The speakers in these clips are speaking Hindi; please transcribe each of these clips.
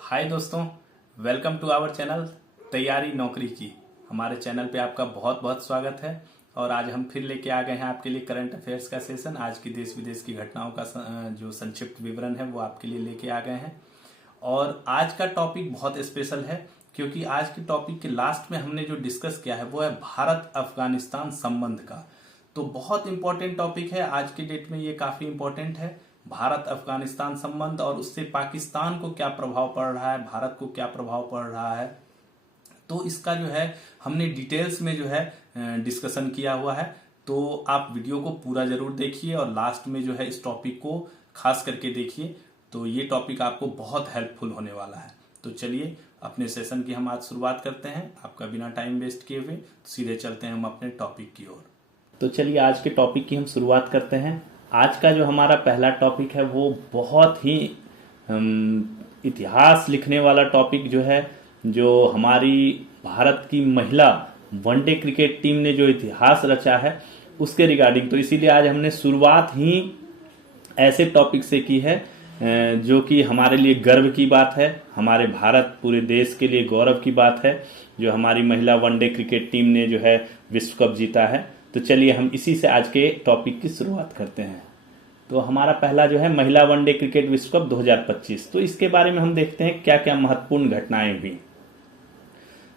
हाय दोस्तों, वेलकम टू आवर चैनल तैयारी नौकरी की। हमारे चैनल पे आपका बहुत बहुत स्वागत है। और आज हम फिर लेके आ गए हैं आपके लिए करंट अफेयर्स का सेशन। आज की देश विदेश की घटनाओं का जो संक्षिप्त विवरण है वो आपके लिए लेके आ गए हैं। और आज का टॉपिक बहुत स्पेशल है क्योंकि आज के टॉपिक के लास्ट में हमने जो डिस्कस किया है वो है भारत अफगानिस्तान संबंध का। तो बहुत इंपॉर्टेंट टॉपिक है, आज के डेट में ये काफी इंपॉर्टेंट है। भारत अफगानिस्तान संबंध और उससे पाकिस्तान को क्या प्रभाव पड़ रहा है, भारत को क्या प्रभाव पड़ रहा है, तो इसका जो है हमने डिटेल्स में जो है डिस्कशन किया हुआ है। तो आप वीडियो को पूरा जरूर देखिए और लास्ट में जो है इस टॉपिक को खास करके देखिए। तो ये टॉपिक आपको बहुत हेल्पफुल होने वाला है। तो चलिए अपने सेशन की हम आज शुरुआत करते हैं। आपका बिना टाइम वेस्ट किए हुए सीधे चलते हैं हम अपने टॉपिक की ओर। तो चलिए आज के टॉपिक की हम शुरुआत करते हैं। आज का जो हमारा पहला टॉपिक है वो बहुत ही इतिहास लिखने वाला टॉपिक जो है, जो हमारी भारत की महिला वनडे क्रिकेट टीम ने जो इतिहास रचा है उसके रिगार्डिंग। तो इसीलिए आज हमने शुरुआत ही ऐसे टॉपिक से की है जो कि हमारे लिए गर्व की बात है, हमारे भारत पूरे देश के लिए गौरव की बात है, जो हमारी महिला वनडे क्रिकेट टीम ने जो है विश्व कप जीता है। तो चलिए हम इसी से आज के टॉपिक की शुरुआत करते हैं। तो हमारा पहला जो है महिला वनडे क्रिकेट विश्व कप 2025। तो इसके बारे में हम देखते हैं क्या क्या महत्वपूर्ण घटनाएं हुई।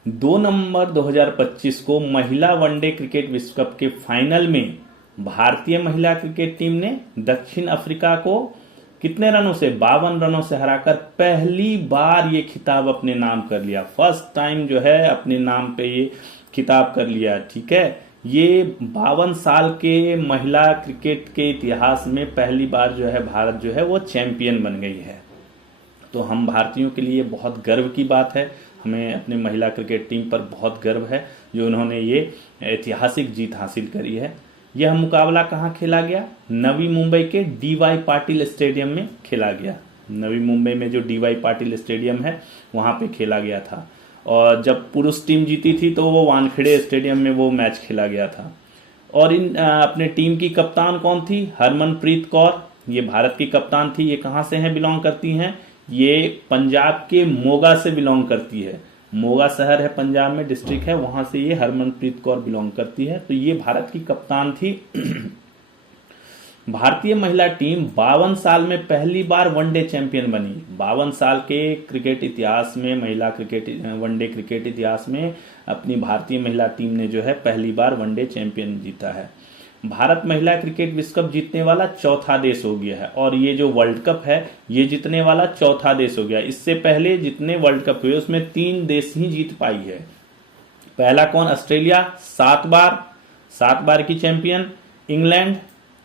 2 नवंबर 2025 को महिला वनडे क्रिकेट विश्व कप के फाइनल में भारतीय महिला क्रिकेट टीम ने दक्षिण अफ्रीका को कितने रनों से, 52 रनों से हराकर पहली बार ये खिताब अपने नाम कर लिया। फर्स्ट टाइम जो है अपने नाम पे ये खिताब कर लिया। ठीक है, ये 52 साल के महिला क्रिकेट के इतिहास में पहली बार जो है भारत जो है वो चैंपियन बन गई है। तो हम भारतीयों के लिए बहुत गर्व की बात है, हमें अपने महिला क्रिकेट टीम पर बहुत गर्व है जो उन्होंने ये ऐतिहासिक जीत हासिल करी है। यह मुकाबला कहाँ खेला गया? नवी मुंबई के DY पाटिल स्टेडियम में खेला गया। नवी मुंबई में जो DY पाटिल स्टेडियम है वहाँ पे खेला गया था। और जब पुरुष टीम जीती थी तो वो वानखेड़े स्टेडियम में वो मैच खेला गया था। और इन अपने टीम की कप्तान कौन थी? हरमनप्रीत कौर, ये भारत की कप्तान थी। ये कहाँ से हैं, बिलोंग करती हैं? ये पंजाब के मोगा से बिलोंग करती है। मोगा शहर है पंजाब में, डिस्ट्रिक्ट है, वहां से ये हरमनप्रीत कौर बिलोंग करती है। तो ये भारत की कप्तान थी। भारतीय महिला टीम 52 साल में पहली बार वनडे चैंपियन बनी। 52 साल के क्रिकेट इतिहास में, महिला क्रिकेट वनडे क्रिकेट इतिहास में अपनी भारतीय महिला टीम ने जो है पहली बार वनडे चैंपियन जीता है। भारत महिला क्रिकेट विश्व कप जीतने वाला चौथा देश हो गया है। और ये जो वर्ल्ड कप है ये जीतने वाला चौथा देश हो गया। इससे पहले जितने वर्ल्ड कप हुए उसमें 3 देश ही जीत पाई है। पहला कौन? ऑस्ट्रेलिया 7 बार की चैंपियन, इंग्लैंड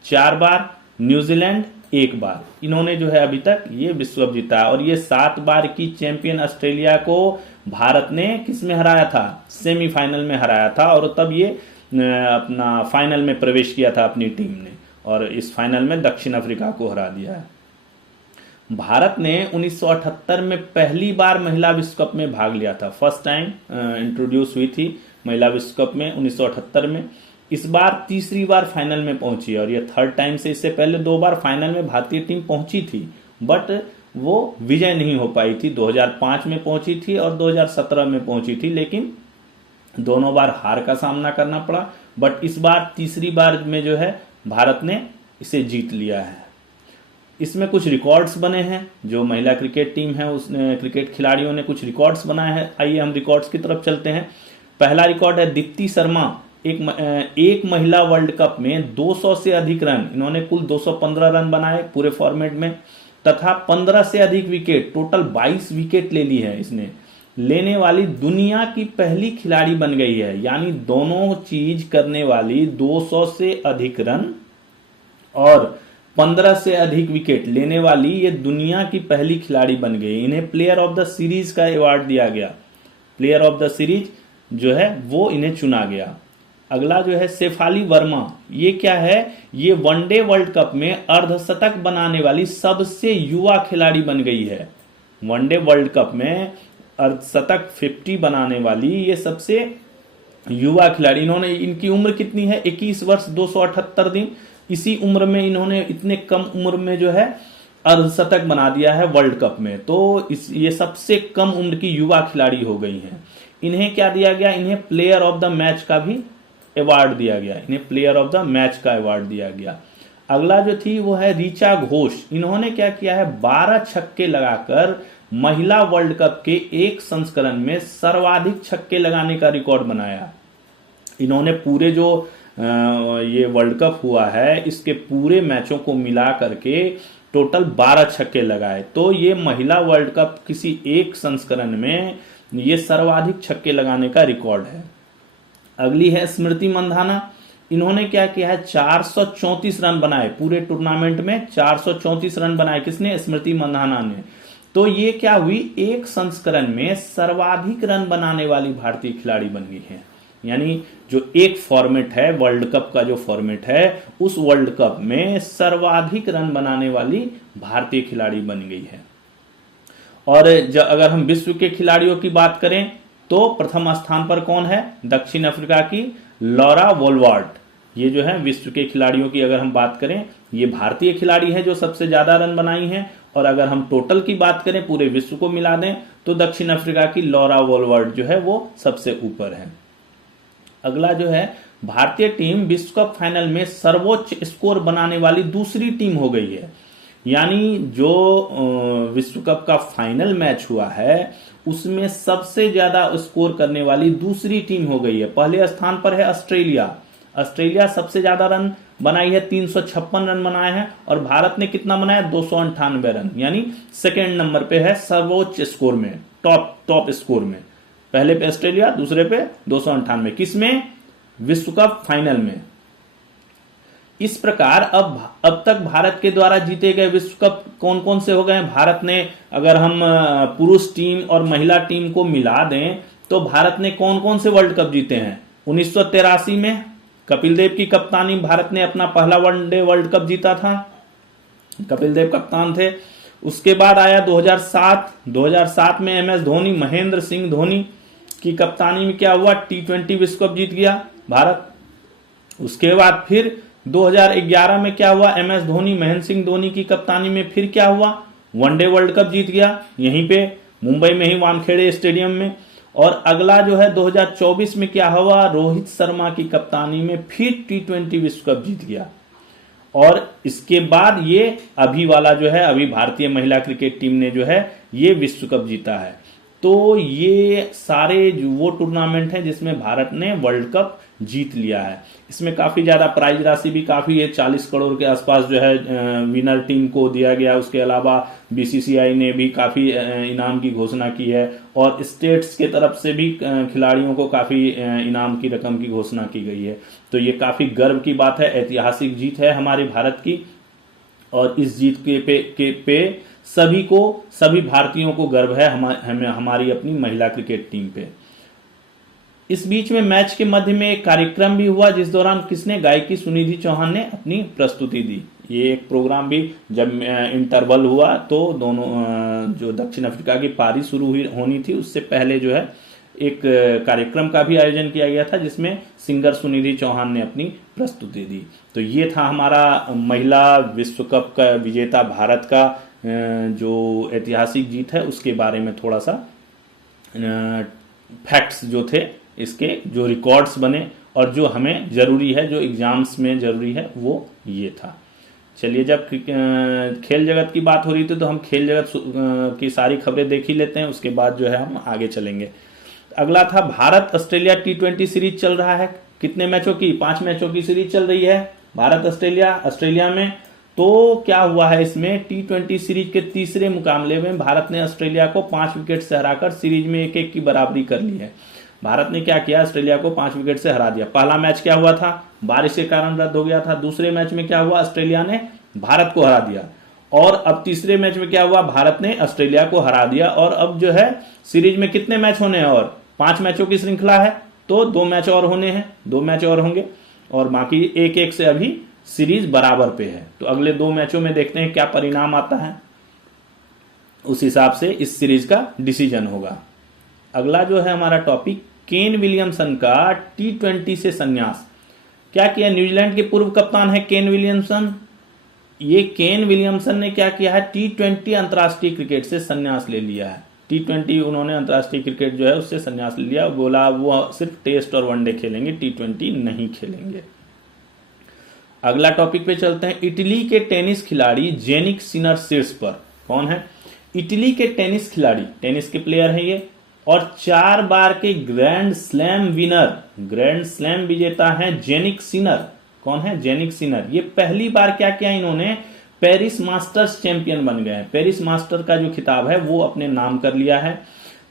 4 बार, न्यूजीलैंड 1 बार। इन्होंने जो है अभी तक ये विश्व कप जीता। और ये 7 बार की चैंपियन ऑस्ट्रेलिया को भारत ने किस में हराया था? सेमीफाइनल में हराया था। और तब ये अपना फाइनल में प्रवेश किया था अपनी टीम ने, और इस फाइनल में दक्षिण अफ्रीका को हरा दिया है। भारत ने 1978 में पहली बार महिला विश्व कप में भाग लिया था। फर्स्ट टाइम इंट्रोड्यूस हुई थी महिला विश्व कप में 1978 में। इस बार तीसरी बार फाइनल में पहुंची और ये थर्ड टाइम से, इससे पहले 2 बार फाइनल में भारतीय टीम पहुंची थी बट वो विजय नहीं हो पाई थी। 2005 में पहुंची थी और 2017 में पहुंची थी, लेकिन दोनों बार हार का सामना करना पड़ा। बट इस बार तीसरी बार में जो है भारत ने इसे जीत लिया है। इसमें कुछ रिकॉर्ड्स बने हैं, जो महिला क्रिकेट टीम है उसने, क्रिकेट खिलाड़ियों ने कुछ रिकॉर्ड्स बनाए हैं। आइए हम रिकॉर्ड्स की तरफ चलते हैं। पहला रिकॉर्ड है दीप्ति शर्मा, एक महिला वर्ल्ड कप में 200 से अधिक रन, इन्होंने कुल 215 रन बनाए पूरे फॉर्मेट में, तथा 15 से अधिक विकेट, टोटल 22 विकेट ले ली है इसने, लेने वाली दुनिया की पहली खिलाड़ी बन गई है। यानी दोनों चीज करने वाली, 200 से अधिक रन और 15 से अधिक विकेट लेने वाली ये दुनिया की पहली खिलाड़ी बन गई। इन्हें प्लेयर ऑफ द सीरीज का अवार्ड दिया गया। प्लेयर ऑफ द सीरीज जो है वो इन्हें चुना गया। अगला जो है शेफाली वर्मा, ये क्या है? ये वनडे वर्ल्ड कप में अर्धशतक बनाने वाली सबसे युवा खिलाड़ी बन गई है। वनडे वर्ल्ड कप में अर्धशतक 50 बनाने वाली ये सबसे युवा खिलाड़ी। इन्होंने, इनकी उम्र कितनी है? 21 वर्ष 278 दिन। इसी उम्र में इन्होंने, इतने कम उम्र में जो है अर्धशतक बना दिया है वर्ल्ड कप में। तो ये सबसे कम उम्र की युवा खिलाड़ी हो गई हैं। इन्हें क्या दिया गया, इन्हें प्लेयर ऑफ द मैच का भी अवार्ड दिया गया, इन्हें प्लेयर ऑफ द मैच का अवार्ड दिया गया। अगला जो थी वो है ऋचा घोष। इन्होंने क्या किया है, 12 छक्के लगाकर महिला वर्ल्ड कप के एक संस्करण में सर्वाधिक छक्के लगाने का रिकॉर्ड बनाया। इन्होंने पूरे जो ये वर्ल्ड कप हुआ है इसके पूरे मैचों को मिला करके टोटल 12 छक्के लगाए। तो ये महिला वर्ल्ड कप किसी एक संस्करण में ये सर्वाधिक छक्के लगाने का रिकॉर्ड है। अगली है स्मृति मंधाना। इन्होंने क्या किया है, 434 रन बनाए पूरे टूर्नामेंट में, 434 रन बनाए। किसने, स्मृति मंधाना ने। तो ये क्या हुई, एक संस्करण में सर्वाधिक रन बनाने वाली भारतीय खिलाड़ी बन गई है। यानी जो एक फॉर्मेट है वर्ल्ड कप का, जो फॉर्मेट है उस वर्ल्ड कप में सर्वाधिक रन बनाने वाली भारतीय खिलाड़ी बन गई है। और अगर हम विश्व के खिलाड़ियों की बात करें तो प्रथम स्थान पर कौन है, दक्षिण अफ्रीका की लॉरा वोलवार्ड। ये जो है विश्व के खिलाड़ियों की अगर हम बात करें, ये भारतीय खिलाड़ी है जो सबसे ज्यादा रन बनाई हैं। और अगर हम टोटल की बात करें, पूरे विश्व को मिला दें, तो दक्षिण अफ्रीका की लॉरा वोलवार्ड जो है वो सबसे ऊपर है। अगला जो है, भारतीय टीम विश्व कप फाइनल में सर्वोच्च स्कोर बनाने वाली दूसरी टीम हो गई है। यानी जो विश्व कप का फाइनल मैच हुआ है उसमें सबसे ज्यादा स्कोर करने वाली दूसरी टीम हो गई है। पहले स्थान पर है ऑस्ट्रेलिया। ऑस्ट्रेलिया सबसे ज्यादा रन बनाई है, 356 रन बनाए हैं। और भारत ने कितना बनाया, 298 रन। यानी सेकेंड नंबर पे है सर्वोच्च स्कोर में, टॉप स्कोर में। पहले पे ऑस्ट्रेलिया, दूसरे पे 298। किसमें, विश्व कप फाइनल में। इस प्रकार अब तक भारत के द्वारा जीते गए विश्व कप कौन कौन से हो गए। भारत ने, अगर हम पुरुष टीम और महिला टीम को मिला दें तो भारत ने कौन कौन से वर्ल्ड कप जीते हैं। 1983 में कपिल देव की कप्तानी भारत ने अपना पहला वनडे वर्ल्ड कप जीता था, कपिल देव कप्तान थे। उसके बाद आया 2007 में MS धोनी, महेंद्र सिंह धोनी की कप्तानी में क्या हुआ, T20 विश्व कप जीत गया भारत। उसके बाद फिर 2011 में क्या हुआ, MS धोनी, महेंद्र सिंह धोनी की कप्तानी में फिर क्या हुआ, वनडे वर्ल्ड कप जीत गया, यहीं पे मुंबई में ही वानखेड़े स्टेडियम में। और अगला जो है 2024 में क्या हुआ, रोहित शर्मा की कप्तानी में फिर T20 विश्व कप जीत गया। और इसके बाद ये अभी वाला जो है, अभी भारतीय महिला क्रिकेट टीम ने जो है ये विश्व कप जीता है। तो ये सारे वो टूर्नामेंट हैं जिसमें भारत ने वर्ल्ड कप जीत लिया है। इसमें काफी ज्यादा प्राइज राशि भी काफी है, 40 करोड़ के आसपास जो है विनर टीम को दिया गया। उसके अलावा BCCI ने भी काफी इनाम की घोषणा की है और स्टेट्स के तरफ से भी खिलाड़ियों को काफी इनाम की रकम की घोषणा की गई है। तो ये काफी गर्व की बात है, ऐतिहासिक जीत है हमारे भारत की। और इस जीत के पे सभी भारतीयों को गर्व है हमारी अपनी महिला क्रिकेट टीम पे। इस बीच में मैच के मध्य में एक कार्यक्रम भी हुआ जिस दौरान किसने, गायिकी सुनिधि चौहान ने अपनी प्रस्तुति दी। ये एक प्रोग्राम भी जब इंटरवल हुआ तो दोनों जो दक्षिण अफ्रीका की पारी शुरू होनी थी उससे पहले जो है एक कार्यक्रम का भी आयोजन किया गया था जिसमें सिंगर सुनिधि चौहान ने अपनी प्रस्तुति दी। तो ये था हमारा महिला विश्व कप का विजेता भारत का जो ऐतिहासिक जीत है उसके बारे में थोड़ा सा फैक्ट्स जो थे, इसके जो रिकॉर्ड्स बने और जो हमें जरूरी है, जो एग्जाम्स में जरूरी है, वो ये था। चलिए, जब खेल जगत की बात हो रही थी तो हम खेल जगत की सारी खबरें देख ही लेते हैं, उसके बाद जो है हम आगे चलेंगे। अगला था भारत ऑस्ट्रेलिया T20 सीरीज चल रहा है। कितने मैचों की, 5 मैचों की सीरीज चल रही है भारत ऑस्ट्रेलिया में। तो क्या हुआ है, इसमें T20 सीरीज के तीसरे मुकाबले में भारत ने ऑस्ट्रेलिया को 5 विकेट से हराकर सीरीज में 1-1 की बराबरी कर ली है। भारत ने क्या किया, ऑस्ट्रेलिया को 5 विकेट से हरा दिया। पहला मैच क्या हुआ था, बारिश के कारण रद्द हो गया था। दूसरे मैच में क्या हुआ, ऑस्ट्रेलिया ने भारत को हरा दिया। और अब तीसरे मैच में क्या हुआ, भारत ने ऑस्ट्रेलिया को हरा दिया। और अब जो है सीरीज में कितने मैच होने हैं, और 5 मैचों की श्रृंखला है तो 2 मैच और होने हैं, 2 मैच और होंगे और बाकी 1-1 से अभी सीरीज बराबर पे है। तो अगले 2 मैचों में देखते हैं क्या परिणाम आता है, उस हिसाब से इस सीरीज का डिसीजन होगा। अगला जो है हमारा टॉपिक, केन विलियमसन का T20 से संन्यास। क्या किया, न्यूजीलैंड के पूर्व कप्तान है केन विलियमसन। ये केन विलियमसन ने क्या किया है, T20 अंतर्राष्ट्रीय क्रिकेट से संन्यास ले लिया है। T20 उन्होंने अंतर्राष्ट्रीय क्रिकेट जो है उससे संन्यास ले लिया, बोला वो सिर्फ टेस्ट और वनडे खेलेंगे, T20 नहीं खेलेंगे। अगला टॉपिक पे चलते हैं। इटली के टेनिस खिलाड़ी जेनिक सिनर शीर्ष पर। कौन है? इटली के टेनिस खिलाड़ी, टेनिस के प्लेयर है ये, और 4 बार के grand slam winner, grand slam विजेता है जेनिक सिनर। कौन है? Jannik Sinner. ये पहली बार क्या किया इन्होंने, पेरिस मास्टर्स चैंपियन बन गए हैं। पेरिस मास्टर का जो खिताब है वो अपने नाम कर लिया है।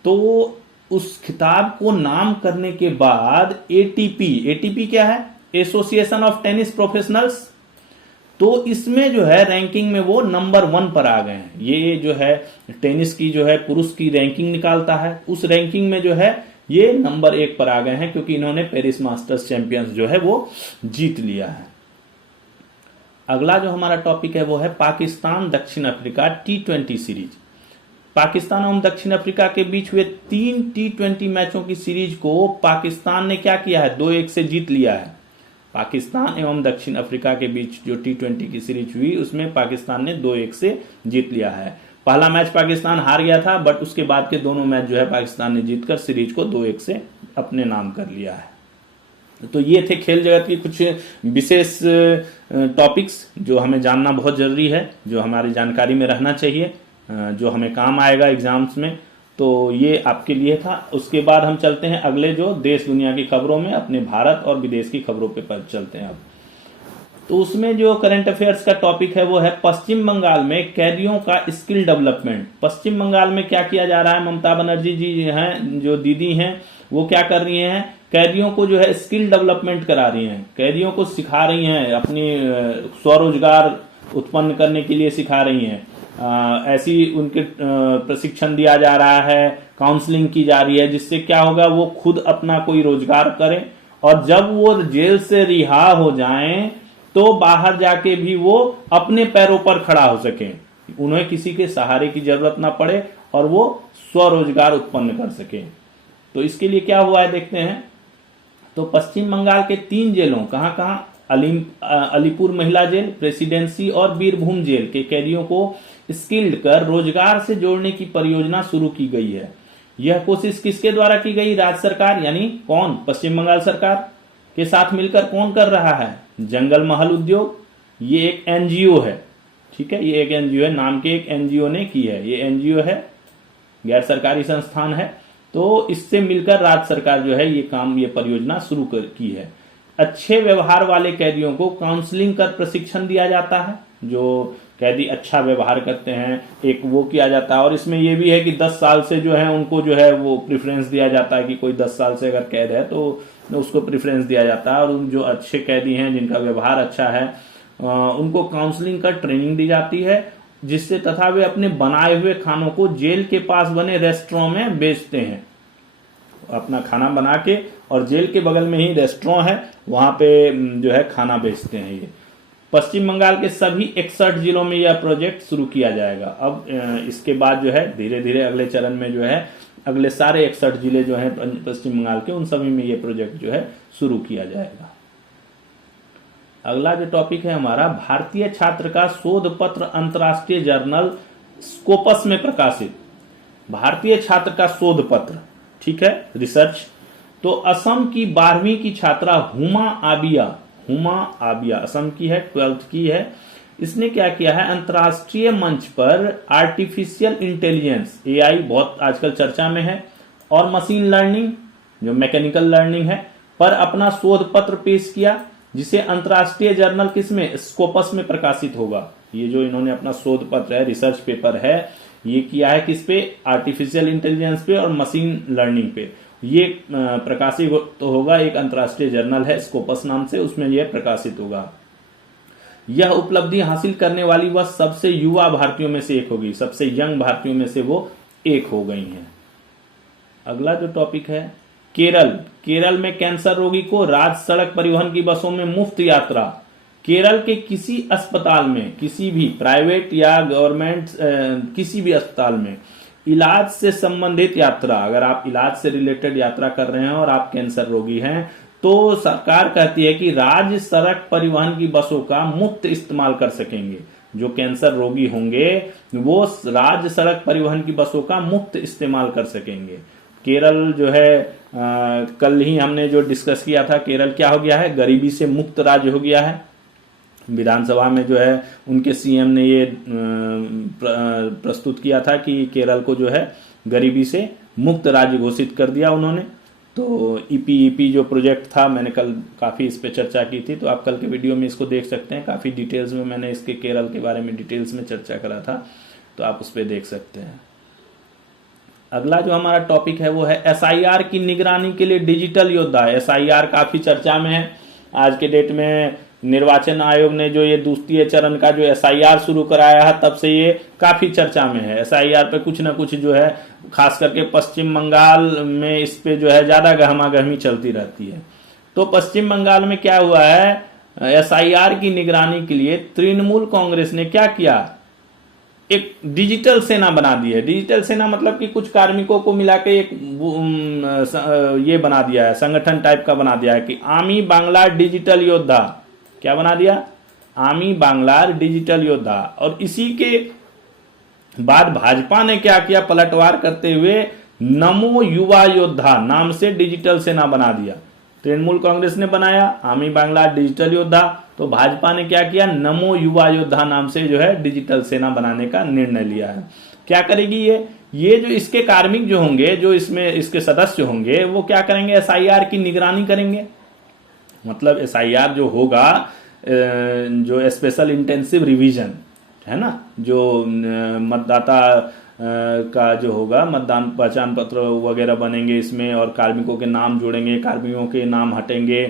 तो उस खिताब को नाम करने के बाद एटीपी क्या है? Association of tennis professionals. तो इसमें जो है रैंकिंग में वो नंबर 1 पर आ गए हैं। ये जो है टेनिस की जो है पुरुष की रैंकिंग निकालता है, उस रैंकिंग में जो है ये नंबर 1 पर आ गए हैं, क्योंकि इन्होंने पेरिस मास्टर्स चैंपियंस जो है वो जीत लिया है। अगला जो हमारा टॉपिक है वो है पाकिस्तान दक्षिण अफ्रीका T20 सीरीज। पाकिस्तान एवं दक्षिण अफ्रीका के बीच हुए 3 T20 मैचों की सीरीज को पाकिस्तान ने क्या किया है, 2-1 से जीत लिया है। पाकिस्तान एवं दक्षिण अफ्रीका के बीच जो T20 की सीरीज हुई उसमें पाकिस्तान ने 2-1 से जीत लिया है। पहला मैच पाकिस्तान हार गया था, बट उसके बाद के दोनों मैच जो है पाकिस्तान ने जीतकर सीरीज को 2-1 से अपने नाम कर लिया है। तो ये थे खेल जगत की कुछ विशेष टॉपिक्स जो हमें जानना बहुत जरूरी है, जो हमारी जानकारी में रहना चाहिए, जो हमें काम आएगा एग्जाम्स में। तो ये आपके लिए था। उसके बाद हम चलते हैं अगले जो देश दुनिया की खबरों में, अपने भारत और विदेश की खबरों पे चलते हैं अब। तो उसमें जो करंट अफेयर्स का टॉपिक है वो है पश्चिम बंगाल में कैदियों का स्किल डेवलपमेंट। पश्चिम बंगाल में क्या किया जा रहा है, ममता बनर्जी जी हैं जो दीदी हैं वो क्या कर रही हैं, कैदियों को जो है स्किल डेवलपमेंट करा रही हैं, कैदियों को सिखा रही हैं, अपनी स्वरोजगार उत्पन्न करने के लिए सिखा रही हैं। ऐसी उनके प्रशिक्षण दिया जा रहा है, काउंसलिंग की जा रही है, जिससे क्या होगा वो खुद अपना कोई रोजगार करें, और जब वो जेल से रिहा हो जाएं तो बाहर जाके भी वो अपने पैरों पर खड़ा हो सकें, उन्हें किसी के सहारे की जरूरत ना पड़े और वो स्वरोजगार उत्पन्न कर सकें। तो इसके लिए क्या हुआ है देखते हैं। तो पश्चिम बंगाल के 3 जेलों, कहां कहां, अलीपुर महिला जेल, प्रेसिडेंसी और बीरभूम जेल के कैदियों को स्किल्ड कर रोजगार से जोड़ने की परियोजना शुरू की गई है। यह कोशिश किसके द्वारा की गई, राज्य सरकार यानी कौन, पश्चिम बंगाल सरकार के साथ मिलकर कौन कर रहा है, जंगल महल उद्योग। ये एक एनजीओ है, ठीक है, ये एक एनजीओ है, नाम के एक एनजीओ ने की है, ये एनजीओ है, गैर सरकारी संस्थान है। तो इससे मिलकर राज्य सरकार जो है ये काम, ये परियोजना शुरू की है। अच्छे व्यवहार वाले कैदियों को काउंसलिंग कर प्रशिक्षण दिया जाता है, जो कैदी अच्छा व्यवहार करते हैं एक वो किया जाता है। और इसमें ये भी है कि 10 साल से जो है उनको जो है वो प्रेफरेंस दिया जाता है कि कोई 10 साल से अगर कैद है तो उसको प्रेफरेंस दिया जाता है। और उन जो अच्छे कैदी हैं जिनका व्यवहार अच्छा है उनको काउंसलिंग कर ट्रेनिंग दी जाती है, जिससे तथा वे अपने बनाए हुए खानों को जेल के पास बने रेस्टोरेंट में बेचते हैं, अपना खाना बना के, और जेल के बगल में ही रेस्टोरेंट है वहां पे जो है खाना बेचते हैं। ये पश्चिम बंगाल के सभी 61 जिलों में यह प्रोजेक्ट शुरू किया जाएगा। अब इसके बाद जो है धीरे धीरे अगले चरण में जो है अगले सारे 61 जिले जो हैं पश्चिम बंगाल के, उन सभी में यह प्रोजेक्ट जो है शुरू किया जाएगा। अगला जो टॉपिक है हमारा, भारतीय छात्र का शोध पत्र अंतर्राष्ट्रीय जर्नल स्कोपस में प्रकाशित। भारतीय छात्र का शोध पत्र, ठीक है, रिसर्च। तो असम की 12वीं की छात्रा हुमा आबिया असम की है, 12th की है। इसने क्या किया है, अंतर्राष्ट्रीय मंच पर आर्टिफिशियल इंटेलिजेंस एआई बहुत आजकल चर्चा में है, और मशीन लर्निंग जो मैकेनिकल लर्निंग है पर अपना शोध पत्र पेश किया, जिसे अंतर्राष्ट्रीय जर्नल किसमें, स्कोपस में प्रकाशित होगा। ये जो इन्होंने अपना शोध पत्र है, रिसर्च पेपर है, ये किया है किस पे, आर्टिफिशियल इंटेलिजेंस पे और मशीन लर्निंग पे। ये प्रकाशित तो होगा, एक अंतर्राष्ट्रीय जर्नल है स्कोपस नाम से, उसमें यह प्रकाशित होगा। यह उपलब्धि हासिल करने वाली वह सबसे युवा भारतीयों में से एक होगी, सबसे यंग भारतीयों में से वो एक हो गई हैं। अगला जो टॉपिक है, केरल में कैंसर रोगी को राज्य सड़क परिवहन की बसों में मुफ्त यात्रा। केरल के किसी अस्पताल में, किसी भी प्राइवेट या गवर्नमेंट किसी भी अस्पताल में इलाज से संबंधित यात्रा, अगर आप इलाज से रिलेटेड यात्रा कर रहे हैं और आप कैंसर रोगी हैं, तो सरकार कहती है कि राज्य सड़क परिवहन की बसों का मुफ्त इस्तेमाल कर सकेंगे। जो कैंसर रोगी होंगे वो राज्य सड़क परिवहन की बसों का मुफ्त इस्तेमाल कर सकेंगे। केरल जो है कल ही हमने जो डिस्कस किया था, केरल क्या हो गया है, गरीबी से मुक्त राज्य हो गया है। विधानसभा में जो है उनके सीएम ने ये प्रस्तुत किया था कि केरल को जो है गरीबी से मुक्त राज्य घोषित कर दिया उन्होंने। तो ईपी जो प्रोजेक्ट था, मैंने कल काफ़ी इस पे चर्चा की थी, तो आप कल के वीडियो में इसको देख सकते हैं। काफ़ी डिटेल्स में मैंने इसके केरल के बारे में डिटेल्स में चर्चा करा था, तो आप उस पर देख सकते हैं। अगला जो हमारा टॉपिक है वो है एसआईआर की निगरानी के लिए डिजिटल योद्धा। एसआईआर काफ़ी चर्चा में है आज के डेट में। निर्वाचन आयोग ने जो ये द्वितीय चरण का जो एसआईआर शुरू कराया है, तब से ये काफी चर्चा में है। एसआईआर पे कुछ ना कुछ जो है, खास करके पश्चिम बंगाल में इस पे जो है ज्यादा गहमागहमी चलती रहती है। तो पश्चिम बंगाल में क्या हुआ है, एसआईआर की निगरानी के लिए तृणमूल कांग्रेस ने क्या किया, एक डिजिटल सेना बना दी है। डिजिटल सेना मतलब कि कुछ कार्मिकों को मिला के एक ये बना दिया है, संगठन टाइप का बना दिया है कि आमी बांग्ला डिजिटल योद्धा। क्या बना दिया, आमी बांग्ला डिजिटल योद्धा। और इसी के बाद भाजपा ने क्या किया, पलटवार करते हुए नमो युवा योद्धा नाम से डिजिटल सेना बना दिया। तृणमूल कांग्रेस ने बनाया आमी बांग्ला डिजिटल योद्धा, तो भाजपा ने क्या किया, नमो युवा योद्धा नाम से जो है डिजिटल सेना बनाने का निर्णय लिया है। क्या करेगी ये जो इसके कार्मिक जो होंगे, जो इसमें इसके सदस्य होंगे, वो क्या करेंगे, एसआईआर की निगरानी करेंगे। मतलब एसआईआर जो होगा, जो स्पेशल इंटेंसिव रिवीजन है ना, जो मतदाता का जो होगा, मतदान पहचान पत्र वगैरह बनेंगे इसमें, और कार्मिकों के नाम जोड़ेंगे, कार्मिकों के नाम हटेंगे,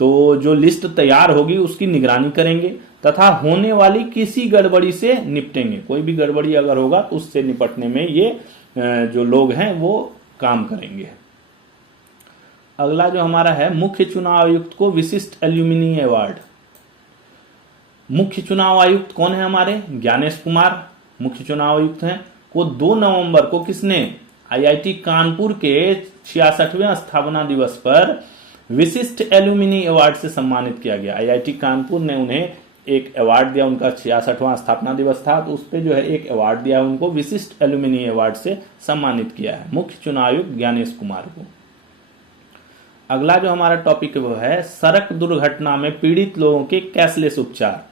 तो जो लिस्ट तैयार होगी उसकी निगरानी करेंगे तथा होने वाली किसी गड़बड़ी से निपटेंगे। कोई भी गड़बड़ी अगर होगा तो उससे निपटने में ये जो लोग हैं वो काम करेंगे। अगला जो हमारा है, मुख्य चुनाव आयुक्त को विशिष्ट एल्यूमिनी अवार्ड। मुख्य चुनाव आयुक्त कौन है हमारे, ज्ञानेश कुमार मुख्य चुनाव आयुक्त हैं, को 2 नवंबर को किसने, आईआईटी कानपुर के 66वें स्थापना दिवस पर विशिष्ट एल्यूमिनी अवार्ड से सम्मानित किया गया। आईआईटी कानपुर ने उन्हें एक अवार्ड दिया, उनका 66वां स्थापना दिवस था, तो उस पर जो है एक अवार्ड दिया, उनको विशिष्ट एल्यूमिनी अवार्ड से सम्मानित किया है मुख्य चुनाव आयुक्त ज्ञानेश कुमार को। अगला जो हमारा टॉपिक है वो है सड़क दुर्घटना में पीड़ित लोगों के कैशलेस उपचार।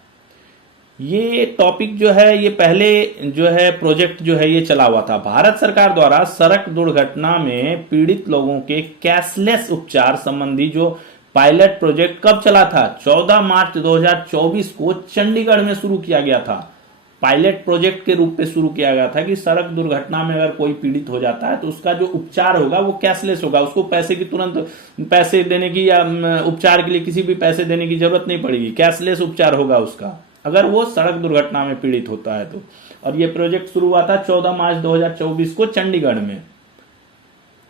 ये टॉपिक जो है, ये पहले जो है प्रोजेक्ट जो है ये चला हुआ था भारत सरकार द्वारा। सड़क दुर्घटना में पीड़ित लोगों के कैशलेस उपचार संबंधी जो पायलट प्रोजेक्ट कब चला था, 14 मार्च 2024 को चंडीगढ़ में शुरू किया गया था। पायलट प्रोजेक्ट के रूप में शुरू किया गया था कि सड़क दुर्घटना में अगर कोई पीड़ित हो जाता है तो उसका जो उपचार होगा वो कैशलेस होगा, उसको पैसे की तुरंत पैसे देने की या उपचार के लिए किसी भी पैसे देने की जरूरत नहीं पड़ेगी, कैशलेस उपचार होगा उसका, अगर वो सड़क दुर्घटना में पीड़ित होता है तो। और ये प्रोजेक्ट शुरू हुआ था 14 मार्च 2024 को चंडीगढ़ में।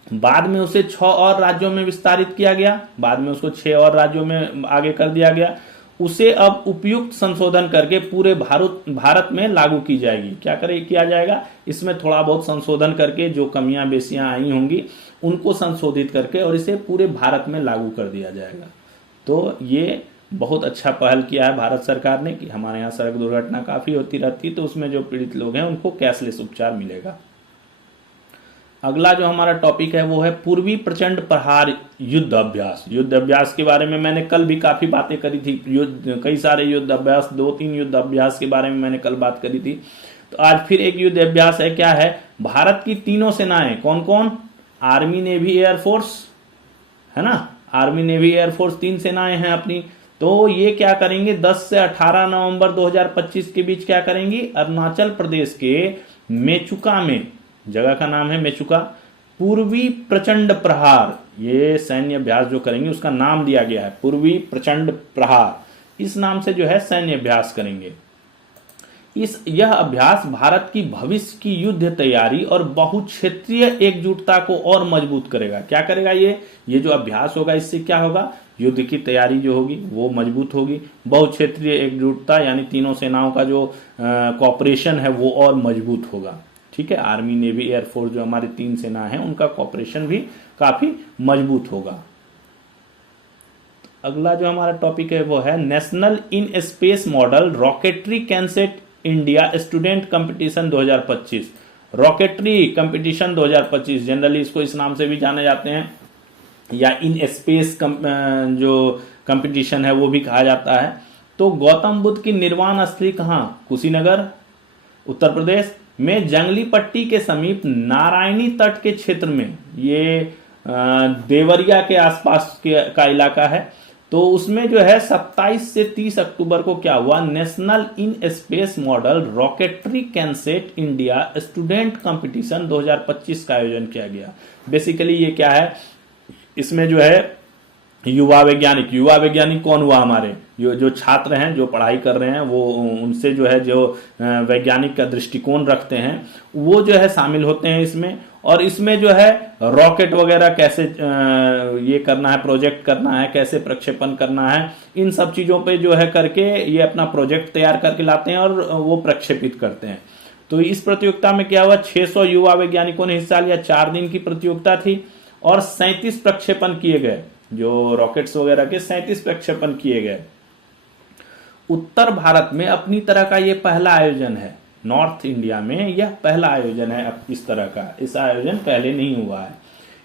बाद में उसे 6 और राज्यों में विस्तारित किया गया, बाद में उसको 6 और राज्यों में आगे कर दिया गया। उसे अब उपयुक्त संशोधन करके पूरे भारत में लागू की जाएगी। क्या किया जाएगा, इसमें थोड़ा बहुत संशोधन करके जो कमियां बेसियां आई होंगी उनको संशोधित करके और इसे पूरे भारत में लागू कर दिया जाएगा। तो ये बहुत अच्छा पहल किया है भारत सरकार ने कि हमारे यहाँ सड़क दुर्घटना काफी होती रहती है, तो उसमें जो पीड़ित लोग हैं उनको कैशलेस उपचार मिलेगा। अगला जो हमारा टॉपिक है वो है पूर्वी प्रचंड प्रहार युद्ध अभ्यास। युद्ध अभ्यास के बारे में मैंने कल भी काफी बातें करी थी, कई सारे युद्ध अभ्यास, 2-3 युद्ध अभ्यास के बारे में मैंने कल बात करी थी। तो आज फिर एक युद्ध अभ्यास है। क्या है, भारत की तीनों सेनाएं, कौन कौन, आर्मी नेवी एयरफोर्स है ना, आर्मी नेवी एयरफोर्स 3 सेनाएं हैं अपनी। तो ये क्या करेंगे, 10 से 18 नवंबर 2025 के बीच क्या करेंगी, अरुणाचल प्रदेश के मेचुका में, जगह का नाम है मेचुका, पूर्वी प्रचंड प्रहार, ये सैन्य अभ्यास जो करेंगे उसका नाम दिया गया है पूर्वी प्रचंड प्रहार, इस नाम से जो है सैन्य अभ्यास करेंगे। यह अभ्यास भारत की भविष्य की युद्ध तैयारी और बहुक्षेत्रीय एकजुटता को और मजबूत करेगा। क्या करेगा ये जो अभ्यास होगा, इससे क्या होगा, युद्ध की तैयारी जो होगी वो मजबूत होगी, बहुक्षेत्रीय एकजुटता यानी तीनों सेनाओं का जो कॉपरेशन है वो और मजबूत होगा। ठीक है, आर्मी नेवी एयरफोर्स जो हमारी 3 सेना है उनका कॉपरेशन भी काफी मजबूत होगा। अगला जो हमारा टॉपिक है वो है national in space model rocketry can set India student competition 2025, rocketry competition 2025, generally इसको इस नाम से भी जाने जाते हैं, या इन स्पेस जो कंपटीशन है वो भी कहा जाता है। तो गौतम बुद्ध की निर्वाण स्थली कहाँ? कुशीनगर, उत्तर प्रदेश में जंगली पट्टी के समीप नारायणी तट के क्षेत्र में, ये देवरिया के आसपास का इलाका है। तो उसमें जो है 27 से 30 अक्टूबर को क्या हुआ, national in space model rocketry CanSat India student competition 2025 का आयोजन किया गया। बेसिकली ये क्या है, इसमें जो है युवा वैज्ञानिक कौन हुआ, हमारे जो छात्र हैं जो पढ़ाई कर रहे हैं, वो उनसे जो है जो वैज्ञानिक का दृष्टिकोण रखते हैं वो जो है शामिल होते हैं इसमें। और इसमें जो है रॉकेट वगैरह कैसे ये करना है, प्रोजेक्ट करना है, कैसे प्रक्षेपण करना है, इन सब चीजों पे जो है करके ये अपना प्रोजेक्ट तैयार करके लाते हैं और वो प्रक्षेपित करते हैं। तो इस प्रतियोगिता में क्या हुआ, 600 युवा वैज्ञानिकों ने हिस्सा लिया। 4 दिन की प्रतियोगिता थी और 37 प्रक्षेपण किए गए, जो रॉकेट्स वगैरह के 37 प्रक्षेपण किए गए। उत्तर भारत में अपनी तरह का ये पहला आयोजन है, नॉर्थ इंडिया में यह पहला आयोजन है इस तरह का, इस आयोजन पहले नहीं हुआ है।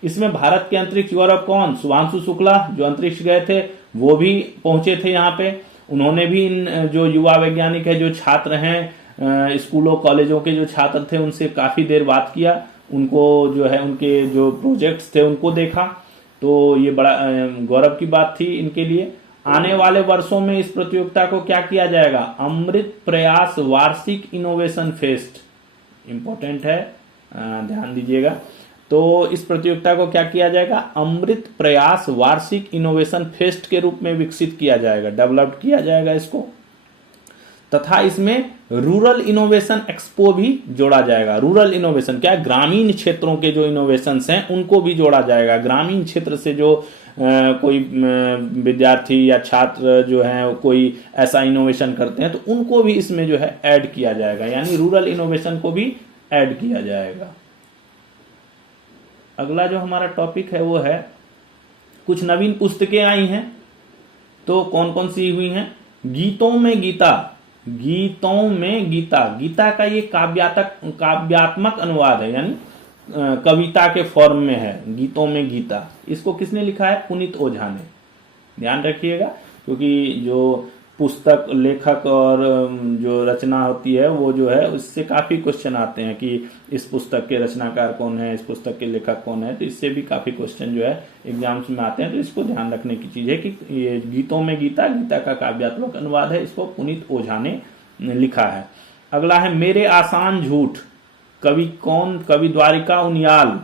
इसमें भारत के अंतरिक्ष गौरव कौन, शुभांशु शुक्ला जो अंतरिक्ष गए थे वो भी पहुंचे थे यहाँ पे। उन्होंने भी इन जो युवा वैज्ञानिक है, जो छात्र हैं, स्कूलों कॉलेजों के जो छात्र थे, उनसे काफी देर बात किया, उनको जो है उनके जो प्रोजेक्ट्स थे उनको देखा। तो ये बड़ा गौरव की बात थी इनके लिए। आने वाले वर्षों में इस प्रतियोगिता को क्या किया जाएगा, अमृत प्रयास वार्षिक इनोवेशन फेस्ट, इंपॉर्टेंट है, ध्यान दीजिएगा। तो इस प्रतियोगिता को क्या किया जाएगा, अमृत प्रयास वार्षिक इनोवेशन फेस्ट के रूप में विकसित किया जाएगा, डेवलप किया जाएगा इसको। तथा इसमें रूरल इनोवेशन एक्सपो भी जोड़ा जाएगा। रूरल इनोवेशन क्या है, ग्रामीण क्षेत्रों के जो इनोवेशंस हैं उनको भी जोड़ा जाएगा। ग्रामीण क्षेत्र से जो कोई विद्यार्थी या छात्र जो हैं कोई ऐसा इनोवेशन करते हैं तो उनको भी इसमें जो है ऐड किया जाएगा, यानी रूरल इनोवेशन को भी ऐड किया जाएगा। अगला जो हमारा टॉपिक है वो है, कुछ नवीन पुस्तकें आई हैं। तो कौन कौन सी हुई हैं, गीतों में गीता, गीता का ये काव्यात्मक अनुवाद है, यानी कविता के फॉर्म में है, गीतों में गीता। इसको किसने लिखा है, पुनीत ओझा ने। ध्यान रखिएगा, क्योंकि जो पुस्तक लेखक और जो रचना होती है वो जो है उससे काफी क्वेश्चन आते हैं कि इस पुस्तक के रचनाकार कौन है, इस पुस्तक के लेखक कौन है। तो इससे भी काफी क्वेश्चन जो है एग्जाम्स में आते हैं। तो इसको ध्यान रखने की चीज है कि ये गीतों में गीता का काव्यात्मक अनुवाद है, इसको पुनीत ओझा ने लिखा है। अगला है मेरे आसान झूठ, कवि कौन, कवि द्वारिका उनियाल।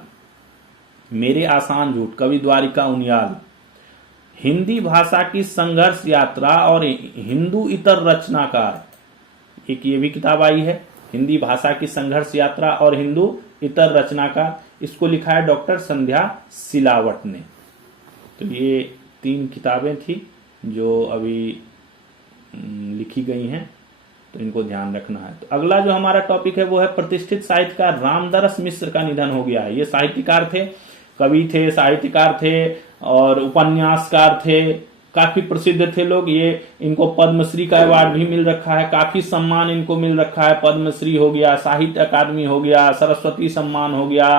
मेरे आसान झूठ, कवि द्वारिका उनियाल। हिंदी भाषा की संघर्ष यात्रा और हिंदू इतर रचनाकार, एक ये भी किताब आई है, हिंदी भाषा की संघर्ष यात्रा और हिंदू इतर रचनाकार। इसको लिखा है डॉक्टर संध्या सिलावट ने। तो ये 3 किताबें थी जो अभी लिखी गई हैं, तो इनको ध्यान रखना है। तो अगला जो हमारा टॉपिक है वो है प्रतिष्ठित साहित्यकार रामदरस मिश्र का निधन हो गया है। ये साहित्यकार थे, कवि थे, साहित्यकार थे और उपन्यासकार थे, काफी प्रसिद्ध थे लोग। ये इनको पद्मश्री का अवार्ड भी मिल रखा है, काफी सम्मान इनको मिल रखा है। पद्मश्री हो गया, साहित्य अकादमी हो गया, सरस्वती सम्मान हो गया,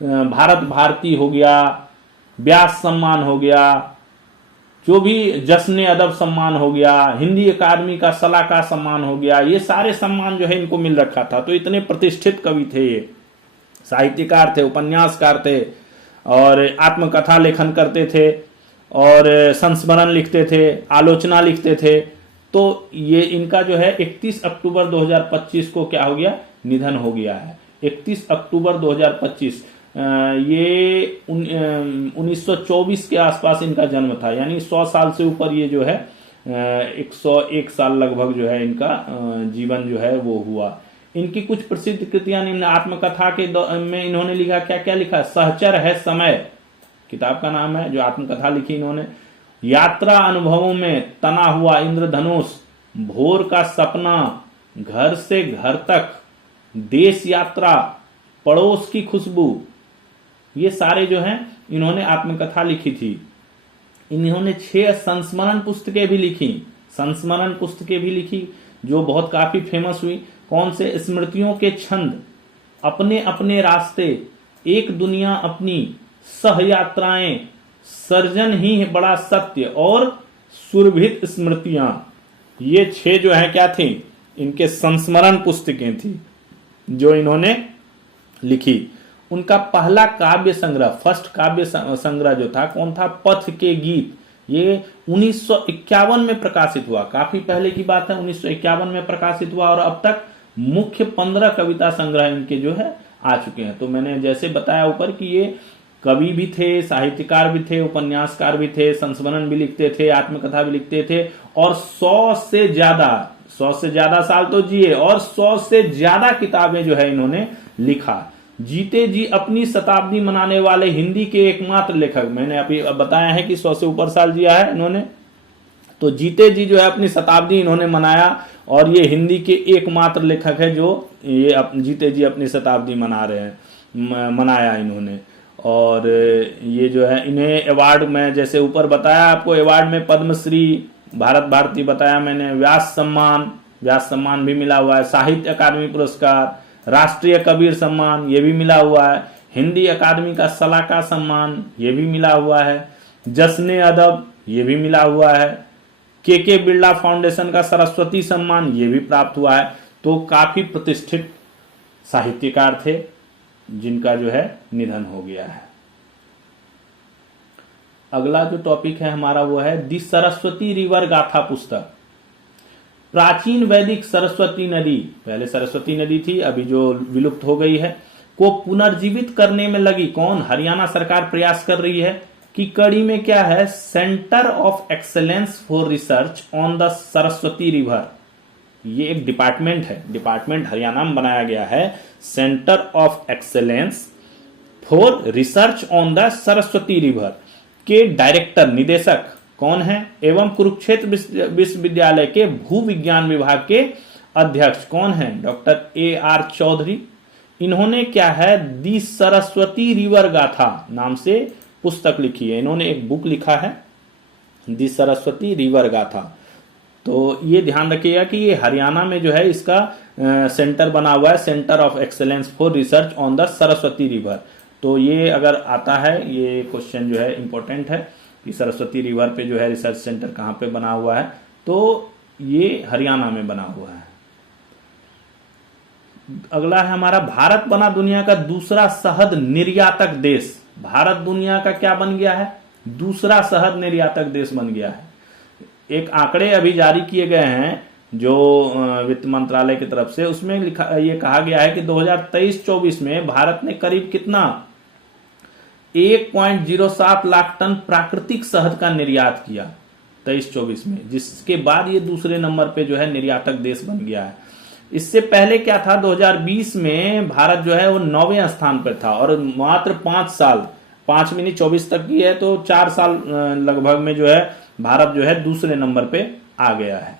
भारत भारती हो गया, व्यास सम्मान हो गया, जो भी जश्न अदब सम्मान हो गया, हिंदी अकादमी का सलाहकार सम्मान हो गया, ये सारे सम्मान जो है इनको मिल रखा था। तो इतने प्रतिष्ठित कवि थे, ये साहित्यकार थे, उपन्यासकार थे और आत्मकथा लेखन करते थे और संस्मरण लिखते थे, आलोचना लिखते थे। तो ये इनका जो है 31 अक्टूबर 2025 को क्या हो गया, निधन हो गया है। 31 अक्टूबर 2025, ये 1924 के आसपास इनका जन्म था, यानी 100 साल से ऊपर ये जो है 101 साल लगभग जो है इनका जीवन जो है वो हुआ। इनकी कुछ प्रसिद्ध कृतियां निम्न। आत्मकथा के में इन्होंने लिखा, क्या क्या लिखा, सहचर है समय, किताब का नाम है, जो आत्मकथा लिखी इन्होंने। यात्रा अनुभवों में तना हुआ इंद्रधनुष, भोर का सपना, घर से घर तक, देश यात्रा, पड़ोस की खुशबू, ये सारे जो हैं इन्होंने आत्मकथा लिखी थी। इन्होंने 6 संस्मरण पुस्तकें भी लिखी, संस्मरण पुस्तकें भी लिखी, जो बहुत काफी फेमस हुई। कौन से? स्मृतियों के छंद, अपने अपने रास्ते, एक दुनिया अपनी, सहयात्राएं, सर्जन ही बड़ा सत्य और सुरभित स्मृतियां। ये 6 जो है क्या थी? इनके संस्मरण पुस्तकें थी जो इन्होंने लिखी। उनका पहला काव्य संग्रह, फर्स्ट काव्य संग्रह जो था कौन था? पथ के गीत। ये 1951 में प्रकाशित हुआ, काफी पहले की बात है, 1951 में प्रकाशित हुआ। और अब तक मुख्य 15 कविता संग्रह इनके जो है आ चुके हैं। तो मैंने जैसे बताया ऊपर कि ये कवि भी थे, साहित्यकार भी थे, उपन्यासकार भी थे, संस्मरण भी लिखते थे, आत्मकथा भी लिखते थे, और 100 से ज्यादा साल तो जिए और 100 से ज्यादा किताबें जो है इन्होंने लिखा। जीते जी अपनी शताब्दी मनाने वाले हिंदी के एकमात्र लेखक। मैंने अभी बताया है कि 100 से ऊपर साल जिया है इन्होंने, तो जीते जी जो है अपनी शताब्दी इन्होंने मनाया, और ये हिंदी के एकमात्र लेखक है जो ये जीते जी अपनी शताब्दी मना रहे हैं, मनाया इन्होंने। और ये जो है इन्हें अवार्ड में जैसे ऊपर बताया आपको, अवार्ड में पद्मश्री, भारत भारती बताया मैंने, व्यास सम्मान भी मिला हुआ है, साहित्य अकादमी पुरस्कार, राष्ट्रीय कबीर सम्मान ये भी मिला हुआ है, हिंदी अकादमी का सलाका सम्मान ये भी मिला हुआ है, जश्न अदब ये भी मिला हुआ है, के बिरला फाउंडेशन का सरस्वती सम्मान ये भी प्राप्त हुआ है। तो काफी प्रतिष्ठित साहित्यकार थे जिनका जो है निधन हो गया है। अगला जो टॉपिक है हमारा वो है दी सरस्वती रिवर गाथा पुस्तक। प्राचीन वैदिक सरस्वती नदी, पहले सरस्वती नदी थी अभी जो विलुप्त हो गई है, को पुनर्जीवित करने में लगी कौन? हरियाणा सरकार प्रयास कर रही है। कि कड़ी में क्या है? Centre of excellence for research on the Saraswati river. ये एक डिपार्टमेंट है, डिपार्टमेंट हरियाणा में बनाया गया है, centre of excellence for research on the Saraswati river के डायरेक्टर, निदेशक कौन है? एवं कुरुक्षेत्र विश्वविद्यालय के भू विज्ञान विभाग के अध्यक्ष कौन है? Doctor AR Chaudhary. इन्होंने क्या है? दी सरस्वती रिवर गाथा नाम से पुस्तक लिखी है, इन्होंने एक बुक लिखा है दी सरस्वती रिवर गाथा। तो ये ध्यान रखिएगा कि ये हरियाणा में जो है इसका सेंटर बना हुआ है, centre of excellence for research on the Saraswati river. तो ये अगर आता है, ये क्वेश्चन जो है इंपॉर्टेंट है कि सरस्वती रिवर पे जो है रिसर्च सेंटर कहाँ पे बना हुआ है, तो ये हरियाणा में बना हुआ है। अगला है हमारा, भारत बना दुनिया का दूसरा शहद निर्यातक देश। भारत दुनिया का क्या बन गया है? दूसरा शहद निर्यातक देश बन गया है। एक आंकड़े अभी जारी किए गए हैं जो वित्त मंत्रालय की तरफ से, उसमें ये कहा गया है कि 2023-24 में भारत ने करीब कितना 1.07 लाख टन प्राकृतिक शहद का निर्यात किया 23-24 में, जिसके बाद ये दूसरे नंबर पे जो है निर्यातक देश बन गया है। इससे पहले क्या था? 2020 में भारत जो है वो 9वें स्थान पर था, और मात्र 5 में नहीं 24 तक की है, तो 4 साल लगभग में जो है भारत जो है दूसरे नंबर पे आ गया है।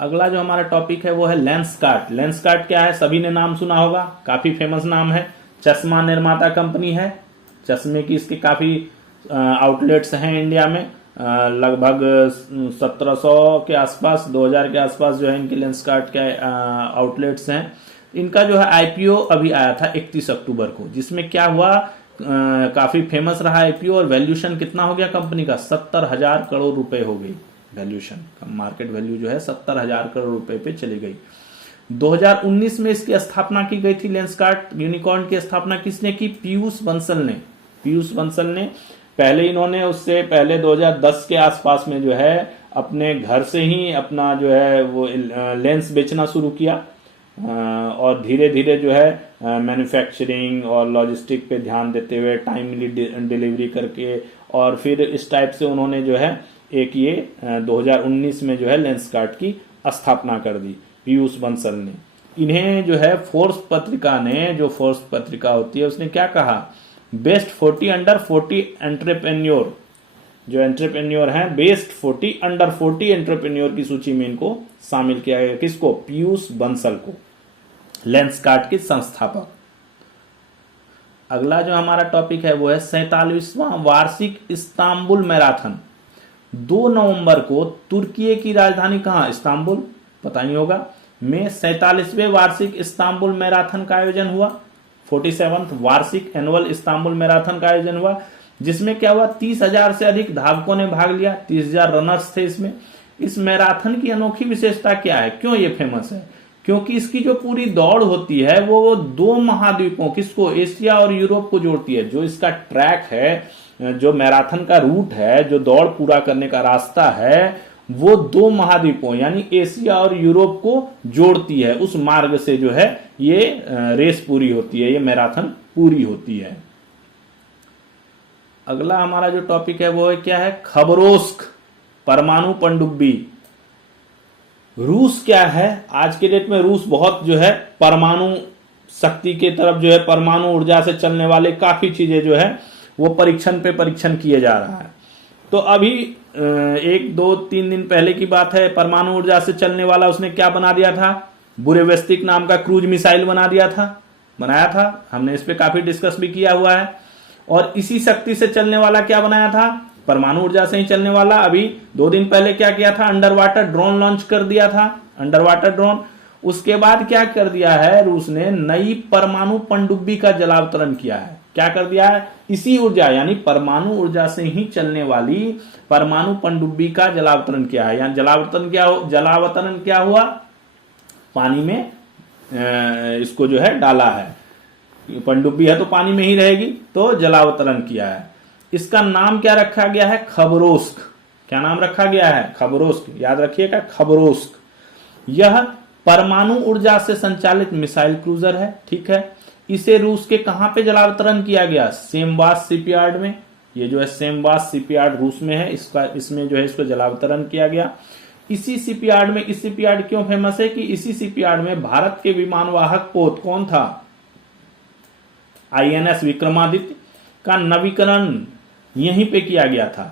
अगला जो हमारा टॉपिक है वो है लेंसकार्ट। लेंसकार्ट क्या है? सभी ने नाम सुना होगा, काफी फेमस नाम है, चश्मा निर्माता कंपनी है। चश्मे की इसके काफी आउटलेट्स हैं इंडिया में, लगभग 1700 के आसपास, 2000 के आसपास जो है इनके लेंसकार्ट के आउटलेट्स हैं। इनका जो है IPO अभी आया था 31 अक्टूबर को, जिसमें क्या हुआ, काफी फेमस रहा IPO, और वैल्यूशन कितना हो गया कंपनी का? 70,000 करोड़ रुपए हो गई वैल्यूशन, मार्केट वैल्यू जो है 70,000 करोड़ रुपए पे चली गई। 2019 में इसकी स्थापना की गई थी। लेंसकार्ट यूनिकॉर्न की स्थापना किसने की? पीयूष बंसल ने। पहले इन्होंने, उससे पहले 2010 के आसपास में जो है अपने घर से ही अपना जो है वो लेंस बेचना शुरू किया, और धीरे धीरे जो है मैन्युफैक्चरिंग और लॉजिस्टिक पे ध्यान देते हुए टाइमली डिलीवरी करके, और फिर इस टाइप से उन्होंने जो है एक ये 2019 में जो है लेंसकार्ट की स्थापना कर दी पीयूष बंसल ने। इन्हें जो है फोर्ब्स पत्रिका ने, जो फोर्ब्स पत्रिका होती है, उसने क्या कहा? बेस्ट 40 अंडर 40 एंटरप्रेन्योर, जो एंटरप्रेन्योर हैं, बेस्ट 40 अंडर 40 एंटरप्रेन्योर की सूची में इनको शामिल किया गया। किसको? पीयूष बंसल को, लेंसकार्ट के संस्थापक। अगला जो हमारा टॉपिक है वो है 47वां वार्षिक इस्तांबुल मैराथन। 2 नवंबर को तुर्की की राजधानी कहां, इस्तांबुल, पता नहीं होगा, में 47वें वार्षिक इस्तांबुल मैराथन का आयोजन हुआ। 47th वार्षिक एनुअल इस्तांबुल मैराथन का आयोजन हुआ, जिसमें क्या हुआ, 30,000 से अधिक धावकों ने भाग लिया, 30,000 रनर्स थे इसमें। इस मैराथन की अनोखी विशेषता क्या है, क्यों ये फेमस है? क्योंकि इसकी जो पूरी दौड़ होती है वो 2 महाद्वीपों, किसको, एशिया और यूरोप को जोड़ती है। जो इसका ट्रैक है, जो मैराथन का रूट है, जो दौड़ पूरा करने का रास्ता है, वो 2 महाद्वीपों यानी एशिया और यूरोप को जोड़ती है। उस मार्ग से जो है ये रेस पूरी होती है, ये मैराथन पूरी होती है। अगला हमारा जो टॉपिक है वो है क्या है, खबरोस्क परमाणु पनडुब्बी। रूस क्या है, आज के डेट में रूस बहुत जो है परमाणु शक्ति के तरफ जो है, परमाणु ऊर्जा से चलने वाले काफी चीजें जो है वो परीक्षण पे परीक्षण किए जा रहा है। तो अभी 1, 2, 3 दिन पहले की बात है, परमाणु ऊर्जा से चलने वाला उसने क्या बना दिया था, बुरेविस्टिक नाम का क्रूज मिसाइल बनाया था। हमने इस पे काफी डिस्कस भी किया हुआ है। और इसी शक्ति से चलने वाला क्या बनाया था, परमाणु ऊर्जा से ही चलने वाला, अभी 2 दिन पहले क्या किया था, अंडर वाटर ड्रोन लॉन्च कर दिया था, अंडर वाटर ड्रोन। उसके बाद क्या कर दिया है, रूस ने नई परमाणु पनडुब्बी का जलावतरण किया है। क्या कर दिया है, इसी ऊर्जा यानी परमाणु ऊर्जा से ही चलने वाली परमाणु पनडुब्बी का जलावतरण किया है। यानी जलावतरण क्या हुआ, पानी में इसको जो है डाला है, पनडुब्बी है तो पानी में ही रहेगी, तो जलावतरण किया है। इसका नाम क्या रखा गया है, खबरोस्क। क्या नाम रखा गया है, खबरोस्क, याद रखिएगा, खबरोस्क। यह परमाणु ऊर्जा से संचालित मिसाइल क्रूजर है, ठीक है। इसे रूस के कहां पे जलावतरण किया गया, सेमवास शिपयार्ड में। ये जो है सेमवास शिपयार्ड रूस में है, इसमें जो है इसको जलावतरण किया गया। इसी शिपयार्ड में, इस शिपयार्ड क्यों फेमस है कि इसी शिपयार्ड में भारत के विमानवाहक पोत कौन था, INS विक्रमादित्य का नवीकरण यहीं पे किया गया था,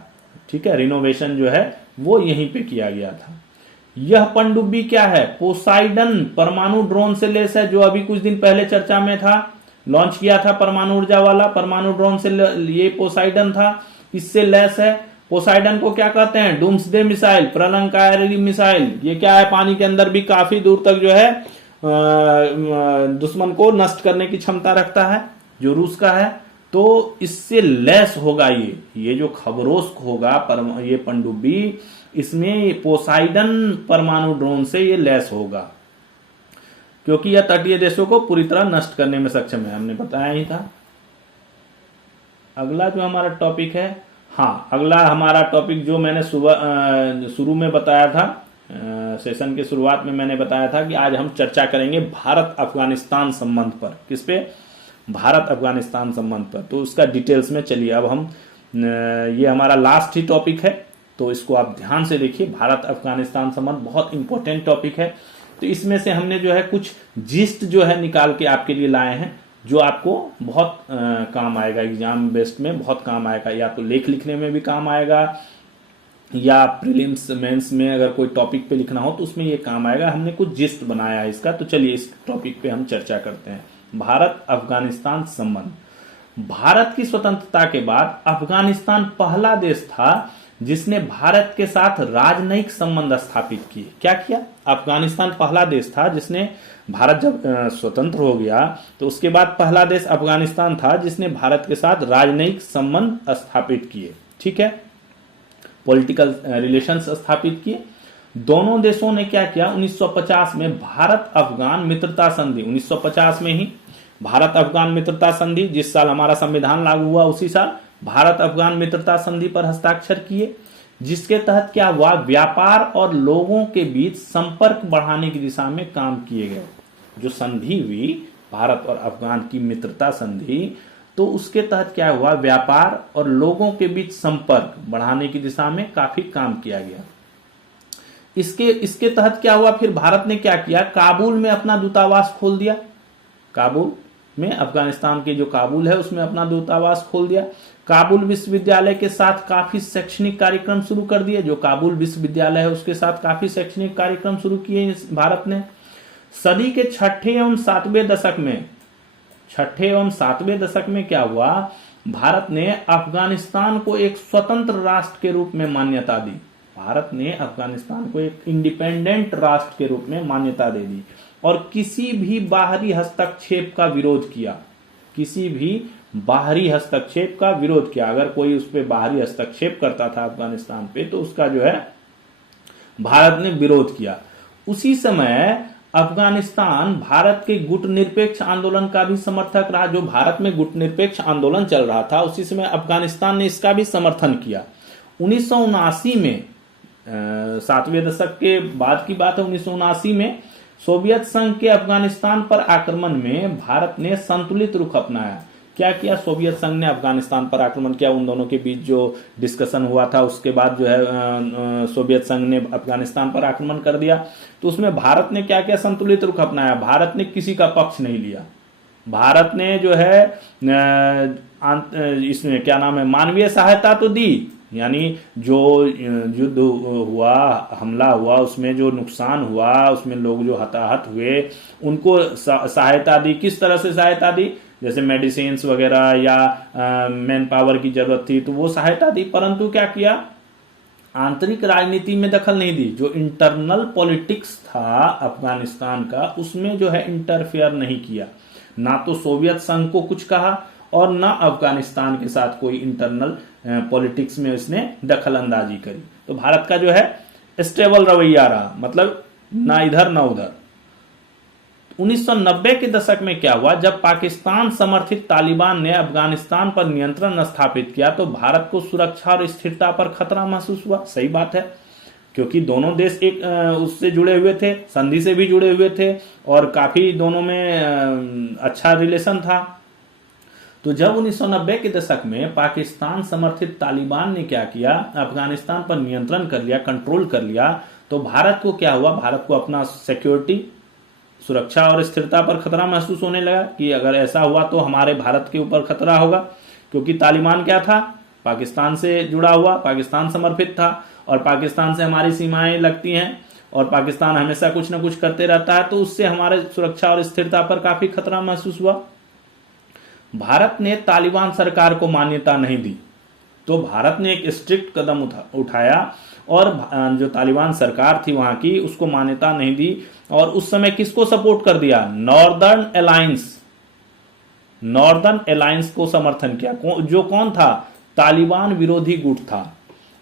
ठीक है। रिनोवेशन जो है वो यहीं पे किया गया था। यह पनडुब्बी क्या है, पोसाइडन परमाणु ड्रोन से लेस है, जो अभी कुछ दिन पहले चर्चा में था, लॉन्च किया था परमाणु ऊर्जा वाला, परमाणु ड्रोन से ये पोसाइडन था, इससे लेस है। पोसाइडन को क्या कहते हैं, डूम्सडे मिसाइल, प्रलंकारिणी मिसाइल। ये क्या है, पानी के अंदर भी काफी दूर तक जो है दुश्मन को नष्ट करने की क्षमता रखता है, जो रूस का है। तो इससे लेस होगा ये जो खबरोस्क होगा ये पनडुब्बी, इसमें पोसाइडन परमाणु ड्रोन से ये लेस होगा, क्योंकि यह तटीय देशों को पूरी तरह नष्ट करने में सक्षम है, हमने बताया ही था। अगला जो हमारा टॉपिक है, हाँ, अगला हमारा टॉपिक जो मैंने शुरू में बताया था, सेशन के शुरुआत में मैंने बताया था कि आज हम चर्चा करेंगे भारत अफगानिस्तान संबंध पर। किस पे, भारत अफगानिस्तान संबंध पर। तो उसका डिटेल्स में चलिए अब हम, ये हमारा लास्ट ही टॉपिक है, तो इसको आप ध्यान से देखिए। भारत अफगानिस्तान संबंध बहुत इंपॉर्टेंट टॉपिक है। तो इसमें से हमने जो है कुछ जिस्ट जो है निकाल के आपके लिए लाए हैं, जो आपको बहुत काम आएगा, एग्जाम बेस्ड में बहुत काम आएगा, या तो लेख लिखने में भी काम आएगा, या प्रीलिम्स मेंस में अगर कोई टॉपिक पे लिखना हो तो उसमें ये काम आएगा। हमने कुछ जिस्ट बनाया है इसका, तो चलिए इस टॉपिक पे हम चर्चा करते हैं। भारत अफगानिस्तान संबंध। भारत की स्वतंत्रता के बाद अफगानिस्तान पहला देश था जिसने भारत के साथ राजनयिक संबंध स्थापित किए। क्या किया, अफगानिस्तान पहला देश था जिसने, भारत जब स्वतंत्र हो गया तो उसके बाद पहला देश अफगानिस्तान था जिसने भारत के साथ राजनयिक संबंध स्थापित किए, ठीक है, पॉलिटिकल रिलेशंस स्थापित किए। दोनों देशों ने क्या किया, 1950 में भारत अफगान मित्रता संधि, 1950 में ही भारत अफगान मित्रता संधि, जिस साल हमारा संविधान लागू हुआ उसी साल भारत अफगान मित्रता संधि पर हस्ताक्षर किए, जिसके तहत क्या हुआ, व्यापार और लोगों के बीच संपर्क बढ़ाने की दिशा में काम किए गए। जो संधि हुई भारत और अफगान की मित्रता संधि, तो उसके तहत क्या हुआ, व्यापार और लोगों के बीच संपर्क बढ़ाने की दिशा में काफी काम किया गया। इसके तहत क्या हुआ, फिर भारत ने क्या किया, काबुल में अपना दूतावास खोल दिया। काबुल में, अफगानिस्तान के जो काबुल है उसमें अपना दूतावास खोल दिया। काबुल विश्वविद्यालय के साथ काफी शैक्षणिक कार्यक्रम शुरू कर दिए। जो काबुल विश्वविद्यालय है उसके साथ काफी शैक्षणिक कार्यक्रम शुरू किए भारत ने। सदी के छठे एवं सातवें दशक में क्या हुआ, भारत ने अफगानिस्तान को एक स्वतंत्र राष्ट्र के रूप में मान्यता दी। भारत ने अफगानिस्तान को एक इंडिपेंडेंट राष्ट्र के रूप में मान्यता दे दी और किसी भी बाहरी हस्तक्षेप का विरोध किया। किसी भी बाहरी हस्तक्षेप का विरोध किया। अगर कोई उस पर बाहरी हस्तक्षेप करता था अफगानिस्तान पे तो उसका जो है भारत ने विरोध किया। उसी समय अफगानिस्तान भारत के गुटनिरपेक्ष आंदोलन का भी समर्थक रहा। जो भारत में गुटनिरपेक्ष आंदोलन चल रहा था उसी समय अफगानिस्तान ने इसका भी समर्थन किया। 1979 में 7वें दशक के बाद की बात है, 1979 में सोवियत संघ के अफगानिस्तान पर आक्रमण में भारत ने संतुलित रुख अपनाया। क्या किया? सोवियत संघ ने अफगानिस्तान पर आक्रमण किया। उन दोनों के बीच जो डिस्कशन हुआ था उसके बाद जो है सोवियत संघ ने अफगानिस्तान पर आक्रमण कर दिया। तो उसमें भारत ने क्या किया? संतुलित रुख अपनाया। भारत ने किसी का पक्ष नहीं लिया। भारत ने जो है इसमें क्या नाम है, मानवीय सहायता तो दी, यानी जो युद्ध हुआ, हमला हुआ, उसमें जो नुकसान हुआ, उसमें लोग जो हताहत हुए उनको सहायता दी। किस तरह से सहायता दी? जैसे मेडिसिन वगैरह या मैन पावर की जरूरत थी तो वो सहायता दी। परंतु क्या किया? आंतरिक राजनीति में दखल नहीं दी। जो इंटरनल पॉलिटिक्स था अफगानिस्तान का उसमें जो है इंटरफेयर नहीं किया। ना तो सोवियत संघ को कुछ कहा और ना अफगानिस्तान के साथ कोई इंटरनल पॉलिटिक्स में उसने दखल अंदाजी करी। तो भारत का जो है स्टेबल रवैया रहा, मतलब ना इधर ना उधर। 1990 के दशक में क्या हुआ? जब पाकिस्तान समर्थित तालिबान ने अफगानिस्तान पर नियंत्रण स्थापित किया तो भारत को सुरक्षा और स्थिरता पर खतरा महसूस हुआ। सही बात है, क्योंकि दोनों देश एक उससे जुड़े हुए थे, संधि से भी जुड़े हुए थे और काफी दोनों में अच्छा रिलेशन था। तो जब 1990 के दशक में पाकिस्तान समर्थित तालिबान ने क्या किया? अफगानिस्तान पर नियंत्रण कर लिया, कंट्रोल कर लिया, तो भारत को क्या हुआ? भारत को अपना सिक्योरिटी, सुरक्षा और स्थिरता पर खतरा महसूस होने लगा कि अगर ऐसा हुआ तो हमारे भारत के ऊपर खतरा होगा। क्योंकि तालिबान क्या था? पाकिस्तान से जुड़ा हुआ, पाकिस्तान समर्थित था और पाकिस्तान से हमारी सीमाएं लगती हैं और पाकिस्तान हमेशा कुछ ना कुछ करते रहता है, तो उससे हमारे सुरक्षा और स्थिरता पर काफी खतरा महसूस हुआ। भारत ने तालिबान सरकार को मान्यता नहीं दी, तो भारत ने एक स्ट्रिक्ट कदम उठाया और जो तालिबान सरकार थी वहां की उसको मान्यता नहीं दी। और उस समय किसको सपोर्ट कर दिया? Northern alliance. नॉर्दर्न अलायंस को समर्थन किया। जो कौन था? तालिबान विरोधी गुट था।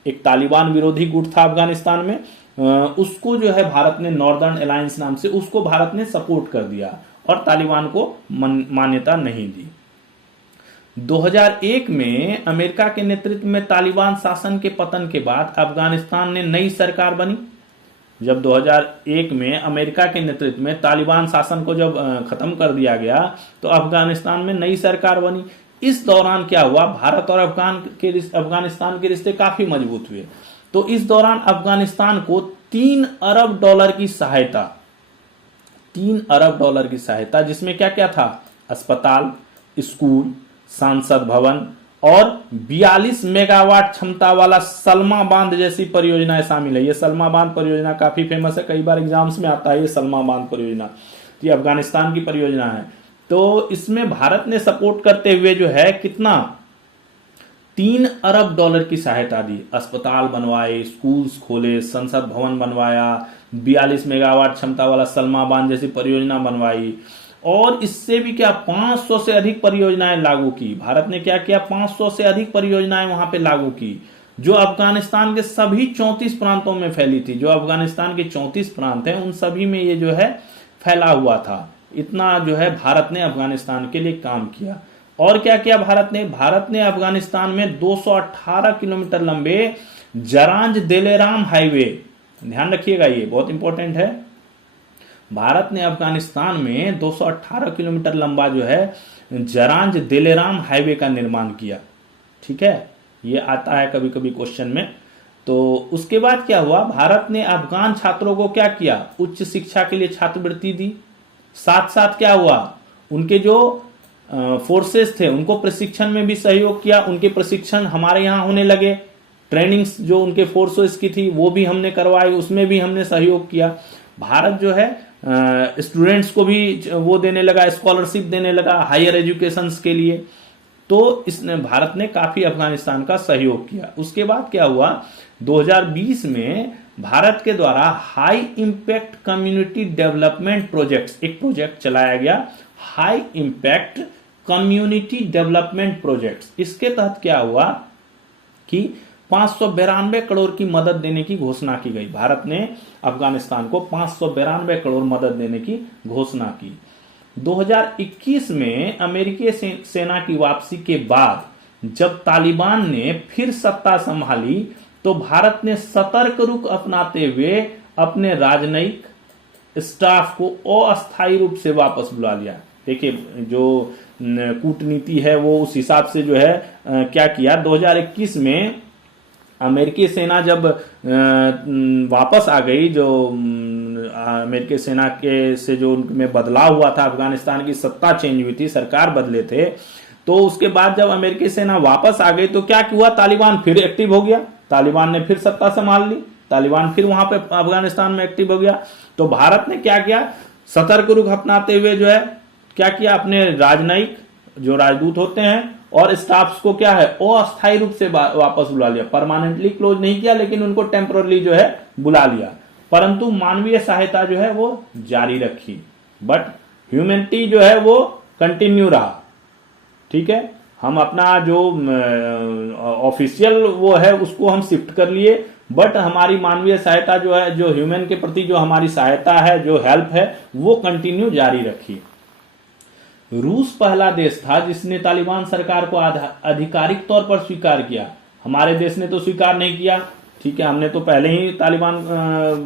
एक तालिबान विरोधी गुट था अफगानिस्तान में, उसको जो है भारत ने नॉर्दर्न अलायंस नाम से उसको भारत ने सपोर्ट कर दिया और तालिबान को मान्यता नहीं दी। 2001 में अमेरिका के नेतृत्व में तालिबान शासन के पतन के बाद अफगानिस्तान में नई सरकार बनी। जब 2001 में अमेरिका के नेतृत्व में तालिबान शासन को जब खत्म कर दिया गया तो अफगानिस्तान में नई सरकार बनी। इस दौरान क्या हुआ? भारत और अफगानिस्तान के रिश्ते काफी मजबूत हुए। तो इस दौरान अफगानिस्तान को $3 अरब की सहायता, $3 अरब की सहायता, जिसमें क्या क्या था? अस्पताल, स्कूल, सांसद भवन और 42 मेगावाट क्षमता वाला सलमा बांध जैसी परियोजनाएं शामिल है। ये सलमा बांध परियोजना काफी फेमस है, कई बार एग्जाम्स में आता है ये सलमा बांध परियोजना। ये अफगानिस्तान की परियोजना है। तो इसमें भारत ने सपोर्ट करते हुए जो है कितना? $3 अरब की सहायता दी। अस्पताल बनवाए, स्कूल्स खोले, संसद भवन बनवाया, 42 मेगावाट क्षमता वाला सलमा बांध जैसी परियोजना बनवाई और इससे भी क्या 500 से अधिक परियोजनाएं लागू की। भारत ने क्या किया? 500 से अधिक परियोजनाएं वहां पे लागू की जो अफगानिस्तान के सभी 34 प्रांतों में फैली थी। जो अफगानिस्तान के 34 प्रांत हैं उन सभी में ये जो है फैला हुआ था। इतना जो है भारत ने अफगानिस्तान के लिए काम किया। और क्या किया भारत ने? भारत ने अफगानिस्तान में 218 किलोमीटर लंबे जरांज देलेराम हाईवे, ध्यान रखिएगा ये बहुत इंपॉर्टेंट है, भारत ने अफगानिस्तान में 218 किलोमीटर लंबा जो है जरांज देलेराम हाईवे का निर्माण किया। ठीक है, ये आता है कभी कभी क्वेश्चन में। तो उसके बाद क्या हुआ? भारत ने अफगान छात्रों को क्या किया? उच्च शिक्षा के लिए छात्रवृत्ति दी। साथ साथ क्या हुआ? उनके जो फोर्सेस थे उनको प्रशिक्षण में भी सहयोग किया। उनके प्रशिक्षण हमारे यहाँ होने लगे। ट्रेनिंग्स जो उनके फोर्सेस की थी वो भी हमने करवाई, उसमें भी हमने सहयोग किया। भारत जो है स्टूडेंट्स को भी वो देने लगा, स्कॉलरशिप देने लगा हायर एजुकेशन के लिए। तो इसने भारत ने काफी अफगानिस्तान का सहयोग किया। उसके बाद क्या हुआ, 2020 में भारत के द्वारा high impact community development projects, एक प्रोजेक्ट चलाया गया, high impact community development projects. इसके तहत क्या हुआ कि 592 करोड़ की मदद देने की घोषणा की गई। भारत ने अफगानिस्तान को 592 करोड़ मदद देने की घोषणा की। 2021 में अमेरिकी सेना की वापसी के बाद जब तालिबान ने फिर सत्ता संभाली तो भारत ने सतर्क रुख अपनाते हुए अपने राजनयिक स्टाफ को अस्थायी रूप से वापस बुला लिया। देखिए, जो कूटनीति है वो उस हिसाब से जो है क्या किया, 2021 में अमेरिकी सेना जब वापस आ गई, जो अमेरिकी सेना के से जो उनमें बदलाव हुआ था, अफगानिस्तान की सत्ता चेंज हुई थी, सरकार बदले थे, तो उसके बाद जब अमेरिकी सेना वापस आ गई तो क्या हुआ, तालिबान फिर एक्टिव हो गया, तालिबान ने फिर सत्ता संभाल ली, तालिबान फिर वहां पे अफगानिस्तान में एक्टिव हो गया। तो भारत ने क्या किया, सतर्क रुख अपनाते हुए जो है क्या किया, अपने राजनयिक जो राजदूत होते हैं और स्टाफ्स को क्या है अस्थायी रूप से वापस बुला लिया। परमानेंटली क्लोज नहीं किया, लेकिन उनको टेम्पोरली जो है बुला लिया, परंतु मानवीय सहायता जो है वो जारी रखी, बट ह्यूमैनिटी जो है वो कंटिन्यू रहा। ठीक है, हम अपना जो ऑफिशियल वो है उसको हम शिफ्ट कर लिए, बट हमारी मानवीय सहायता जो है, जो ह्यूमन के प्रति जो हमारी सहायता है, जो हेल्प है, वो कंटिन्यू जारी रखी। रूस पहला देश था जिसने तालिबान सरकार को आधिकारिक तौर पर स्वीकार किया। हमारे देश ने तो स्वीकार नहीं किया, ठीक है, हमने तो पहले ही तालिबान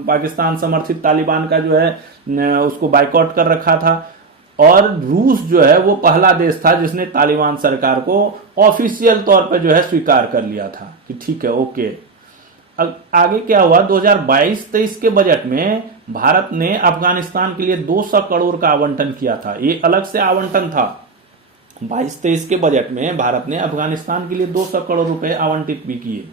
पाकिस्तान समर्थित तालिबान का जो है उसको बाइकआउट कर रखा था, और रूस जो है वो पहला देश था जिसने तालिबान सरकार को ऑफिशियल तौर पर जो है स्वीकार कर लिया था कि ठीक है, ओके। आगे क्या हुआ, 2022-23 के बजट में भारत ने अफगानिस्तान के लिए 200 करोड़ का आवंटन किया था, ये अलग से आवंटन था। 22-23 के बजट में भारत ने अफगानिस्तान के लिए 200 करोड़ रुपए आवंटित भी किए।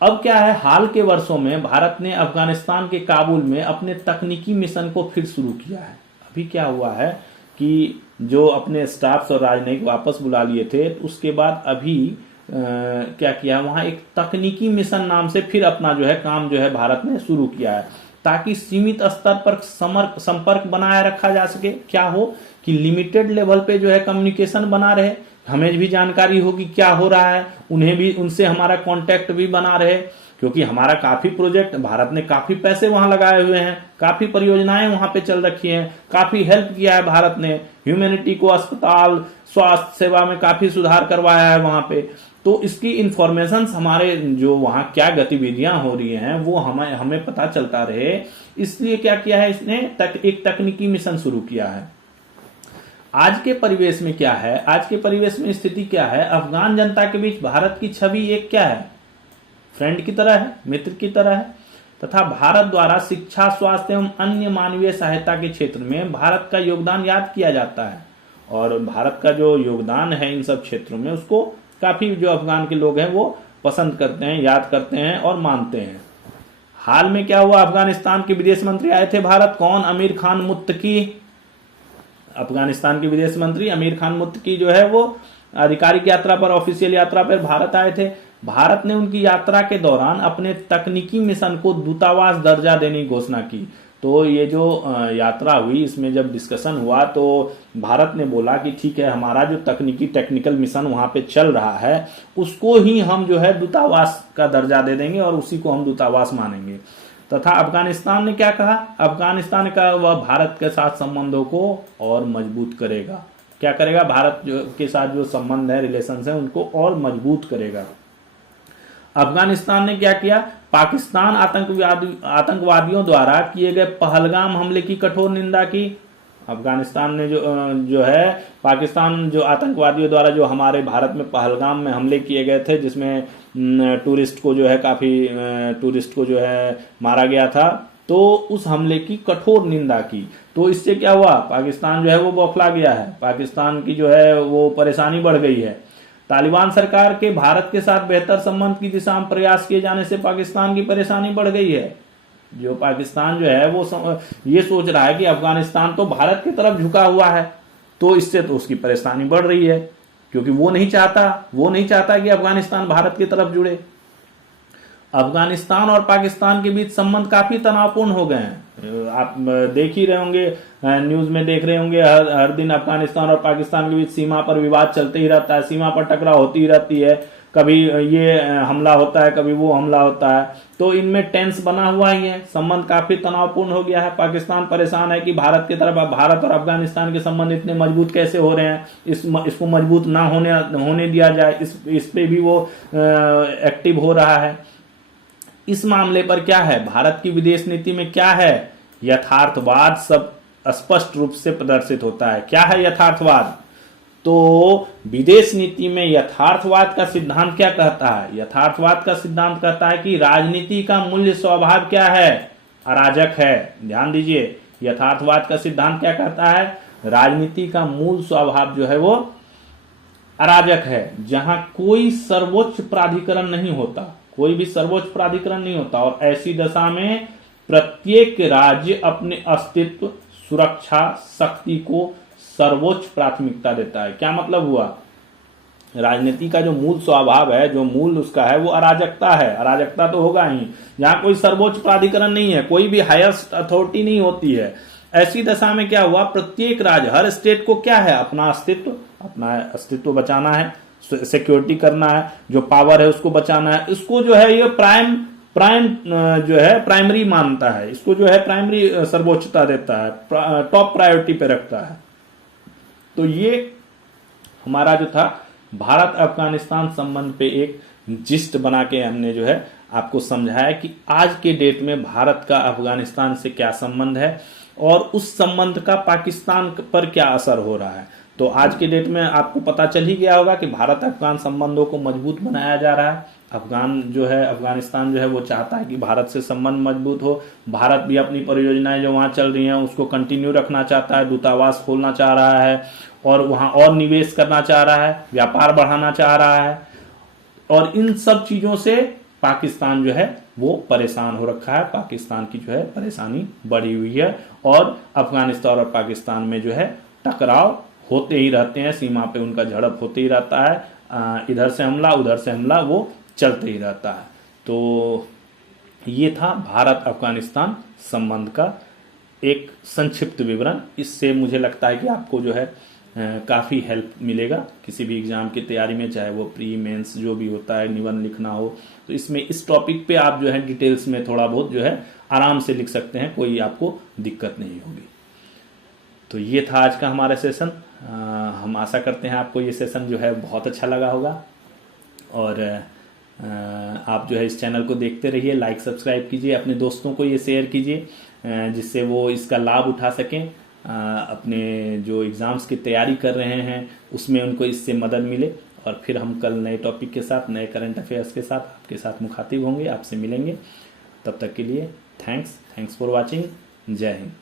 अब क्या है, हाल के वर्षों में भारत ने अफगानिस्तान के काबुल में अपने तकनीकी मिशन को फिर शुरू किया है। अभी क्या हुआ है कि जो अपने स्टाफ्स और राजनयिक वापस बुला लिए थे, उसके बाद अभी क्या किया, वहां एक तकनीकी मिशन नाम से फिर अपना जो है काम जो है भारत ने शुरू किया है, ताकि सीमित स्तर पर संपर्क बनाए रखा जा सके। क्या हो कि लिमिटेड लेवल पे जो है कम्युनिकेशन बना रहे, हमें भी जानकारी हो कि क्या हो रहा है, उन्हें भी, उनसे हमारा कांटेक्ट भी बना रहे, क्योंकि हमारा काफी प्रोजेक्ट, भारत ने काफी पैसे वहां लगाए हुए हैं, काफी परियोजनाएं वहां पे चल रखी हैं, काफी हेल्प किया है भारत ने, ह्यूमैनिटी को अस्पताल, स्वास्थ्य सेवा में काफी सुधार करवाया है वहां पे। तो इसकी इंफॉर्मेशन हमारे जो वहां क्या गतिविधियां हो रही हैं वो हमें पता चलता रहे, इसलिए क्या किया है, इसने एक तकनीकी मिशन शुरू किया है। आज के परिवेश में क्या है, आज के परिवेश में स्थिति क्या है, अफगान जनता के बीच भारत की छवि एक क्या है, फ्रेंड की तरह है, मित्र की तरह है, तथा भारत द्वारा शिक्षा, स्वास्थ्य एवं अन्य मानवीय सहायता के क्षेत्र में भारत का योगदान याद किया जाता है, और भारत का जो योगदान है इन सब क्षेत्रों में उसको काफी जो अफगान के लोग हैं वो पसंद करते हैं, याद करते हैं और मानते हैं। हाल में क्या हुआ, अफगानिस्तान के विदेश मंत्री आए थे भारत, कौन, अमीर खान मुत्तकी, अफगानिस्तान के विदेश मंत्री अमीर खान मुत्तकी जो है वो आधिकारिक यात्रा पर, ऑफिशियल यात्रा पर भारत आए थे। भारत ने उनकी यात्रा के दौरान अपने तकनीकी मिशन को दूतावास दर्जा देने की घोषणा की। तो ये जो यात्रा हुई, इसमें जब डिस्कशन हुआ तो भारत ने बोला कि ठीक है, हमारा जो टेक्निकल मिशन वहां पे चल रहा है उसको ही हम जो है दूतावास का दर्जा दे देंगे और उसी को हम दूतावास मानेंगे। तथा अफगानिस्तान ने क्या कहा, अफगानिस्तान का वह भारत के साथ संबंधों को और मजबूत करेगा। क्या करेगा, भारत के साथ जो संबंध है, रिलेशन है, उनको और मजबूत करेगा। अफगानिस्तान ने क्या किया, पाकिस्तान आतंकवादियों द्वारा किए गए पहलगाम हमले की कठोर निंदा की। अफगानिस्तान ने जो है पाकिस्तान जो आतंकवादियों द्वारा जो हमारे भारत में पहलगाम में हमले किए गए थे, जिसमें टूरिस्ट को जो है मारा गया था, तो उस हमले की कठोर निंदा की। तो इससे क्या हुआ, पाकिस्तान जो है वो बौखला गया है, पाकिस्तान की जो है वो परेशानी बढ़ गई है। तालिबान सरकार के भारत के साथ बेहतर संबंध की दिशा में प्रयास किए जाने से पाकिस्तान की परेशानी बढ़ गई है। जो पाकिस्तान जो है वो ये सोच रहा है कि अफगानिस्तान तो भारत की तरफ झुका हुआ है, तो इससे तो उसकी परेशानी बढ़ रही है, क्योंकि वो नहीं चाहता कि अफगानिस्तान भारत की तरफ जुड़े। अफगानिस्तान और पाकिस्तान के बीच संबंध काफी तनावपूर्ण हो गए हैं। आप देख ही रहे होंगे, न्यूज में देख रहे होंगे, हर दिन अफगानिस्तान और पाकिस्तान के बीच सीमा पर विवाद चलते ही रहता है, सीमा पर टकराव होती ही रहती है, कभी ये हमला होता है, कभी वो हमला होता है, तो इनमें टेंस बना हुआ ही है, संबंध काफी तनावपूर्ण हो गया है। पाकिस्तान परेशान है कि भारत की तरफ, भारत और अफगानिस्तान के संबंध इतने मजबूत कैसे हो रहे हैं, इसको मजबूत ना होने दिया जाए, इस पे भी वो एक्टिव हो रहा है। इस मामले पर क्या है, भारत की विदेश नीति में क्या है, यथार्थवाद सब स्पष्ट रूप से प्रदर्शित होता है। क्या है यथार्थवाद? तो विदेश नीति में यथार्थवाद का सिद्धांत क्या कहता है? यथार्थवाद का सिद्धांत कहता है कि राजनीति का मूल्य स्वभाव क्या है? अराजक है। ध्यान दीजिए, यथार्थवाद का सिद्धांत क्या कहता है? राजनीति का मूल स्वभाव जो है वो अराजक है, जहां कोई सर्वोच्च प्राधिकरण नहीं होता, कोई भी सर्वोच्च प्राधिकरण नहीं होता, और ऐसी दशा में प्रत्येक राज्य अपने अस्तित्व, सुरक्षा, शक्ति को सर्वोच्च प्राथमिकता देता है। क्या मतलब हुआ? राजनीति का जो मूल स्वभाव है, जो मूल उसका है, वो अराजकता है। अराजकता तो होगा ही, जहां कोई सर्वोच्च प्राधिकरण नहीं है, कोई भी हाईएस्ट अथॉरिटी नहीं होती है। ऐसी दशा में क्या हुआ? प्रत्येक राज्य, हर स्टेट को क्या है? अपना अस्तित्व बचाना है, सिक्योरिटी करना है, जो पावर है उसको बचाना है, इसको जो है ये प्राइमरी मानता है, इसको जो है प्राइमरी सर्वोच्चता देता है, टॉप प्रायोरिटी पे रखता है। तो ये हमारा जो था भारत अफगानिस्तान संबंध पे एक जिस्ट बना के हमने जो है आपको समझाया कि आज के डेट में भारत का अफगानिस्तान से क्या संबंध है और उस संबंध का पाकिस्तान पर क्या असर हो रहा है। तो आज के डेट में आपको पता चल ही गया होगा कि भारत अफगान संबंधों को मजबूत बनाया जा रहा है। अफगानिस्तान जो है वो चाहता है कि भारत से संबंध मजबूत हो। भारत भी अपनी परियोजनाएं जो वहां चल रही हैं उसको कंटिन्यू रखना चाहता है, दूतावास खोलना चाह रहा है और वहां और निवेश करना चाह रहा है, व्यापार बढ़ाना चाह रहा है। और इन सब चीजों से पाकिस्तान जो है वो परेशान हो रखा है, पाकिस्तान की जो है परेशानी बढ़ी हुई है और अफगानिस्तान और पाकिस्तान में जो है टकराव होते ही रहते हैं, सीमा पे उनका झड़प होते ही रहता है, इधर से हमला उधर से हमला वो चलते ही रहता है। तो ये था भारत अफगानिस्तान संबंध का एक संक्षिप्त विवरण। इससे मुझे लगता है कि आपको जो है काफ़ी हेल्प मिलेगा किसी भी एग्जाम की तैयारी में, चाहे वो प्री मेंस जो भी होता है, निबंध लिखना हो, तो इसमें इस टॉपिक पे आप जो है डिटेल्स में थोड़ा बहुत जो है आराम से लिख सकते हैं, कोई आपको दिक्कत नहीं होगी। तो ये था आज का हमारा सेशन। हम आशा करते हैं आपको ये सेशन जो है बहुत अच्छा लगा होगा और आप जो है इस चैनल को देखते रहिए, लाइक सब्सक्राइब कीजिए, अपने दोस्तों को ये शेयर कीजिए जिससे वो इसका लाभ उठा सकें, अपने जो एग्ज़ाम्स की तैयारी कर रहे हैं उसमें उनको इससे मदद मिले। और फिर हम कल नए टॉपिक के साथ, नए करंट अफेयर्स के साथ आपके साथ मुखातिब होंगे, आपसे मिलेंगे। तब तक के लिए थैंक्स फॉर वॉचिंग। जय हिंद।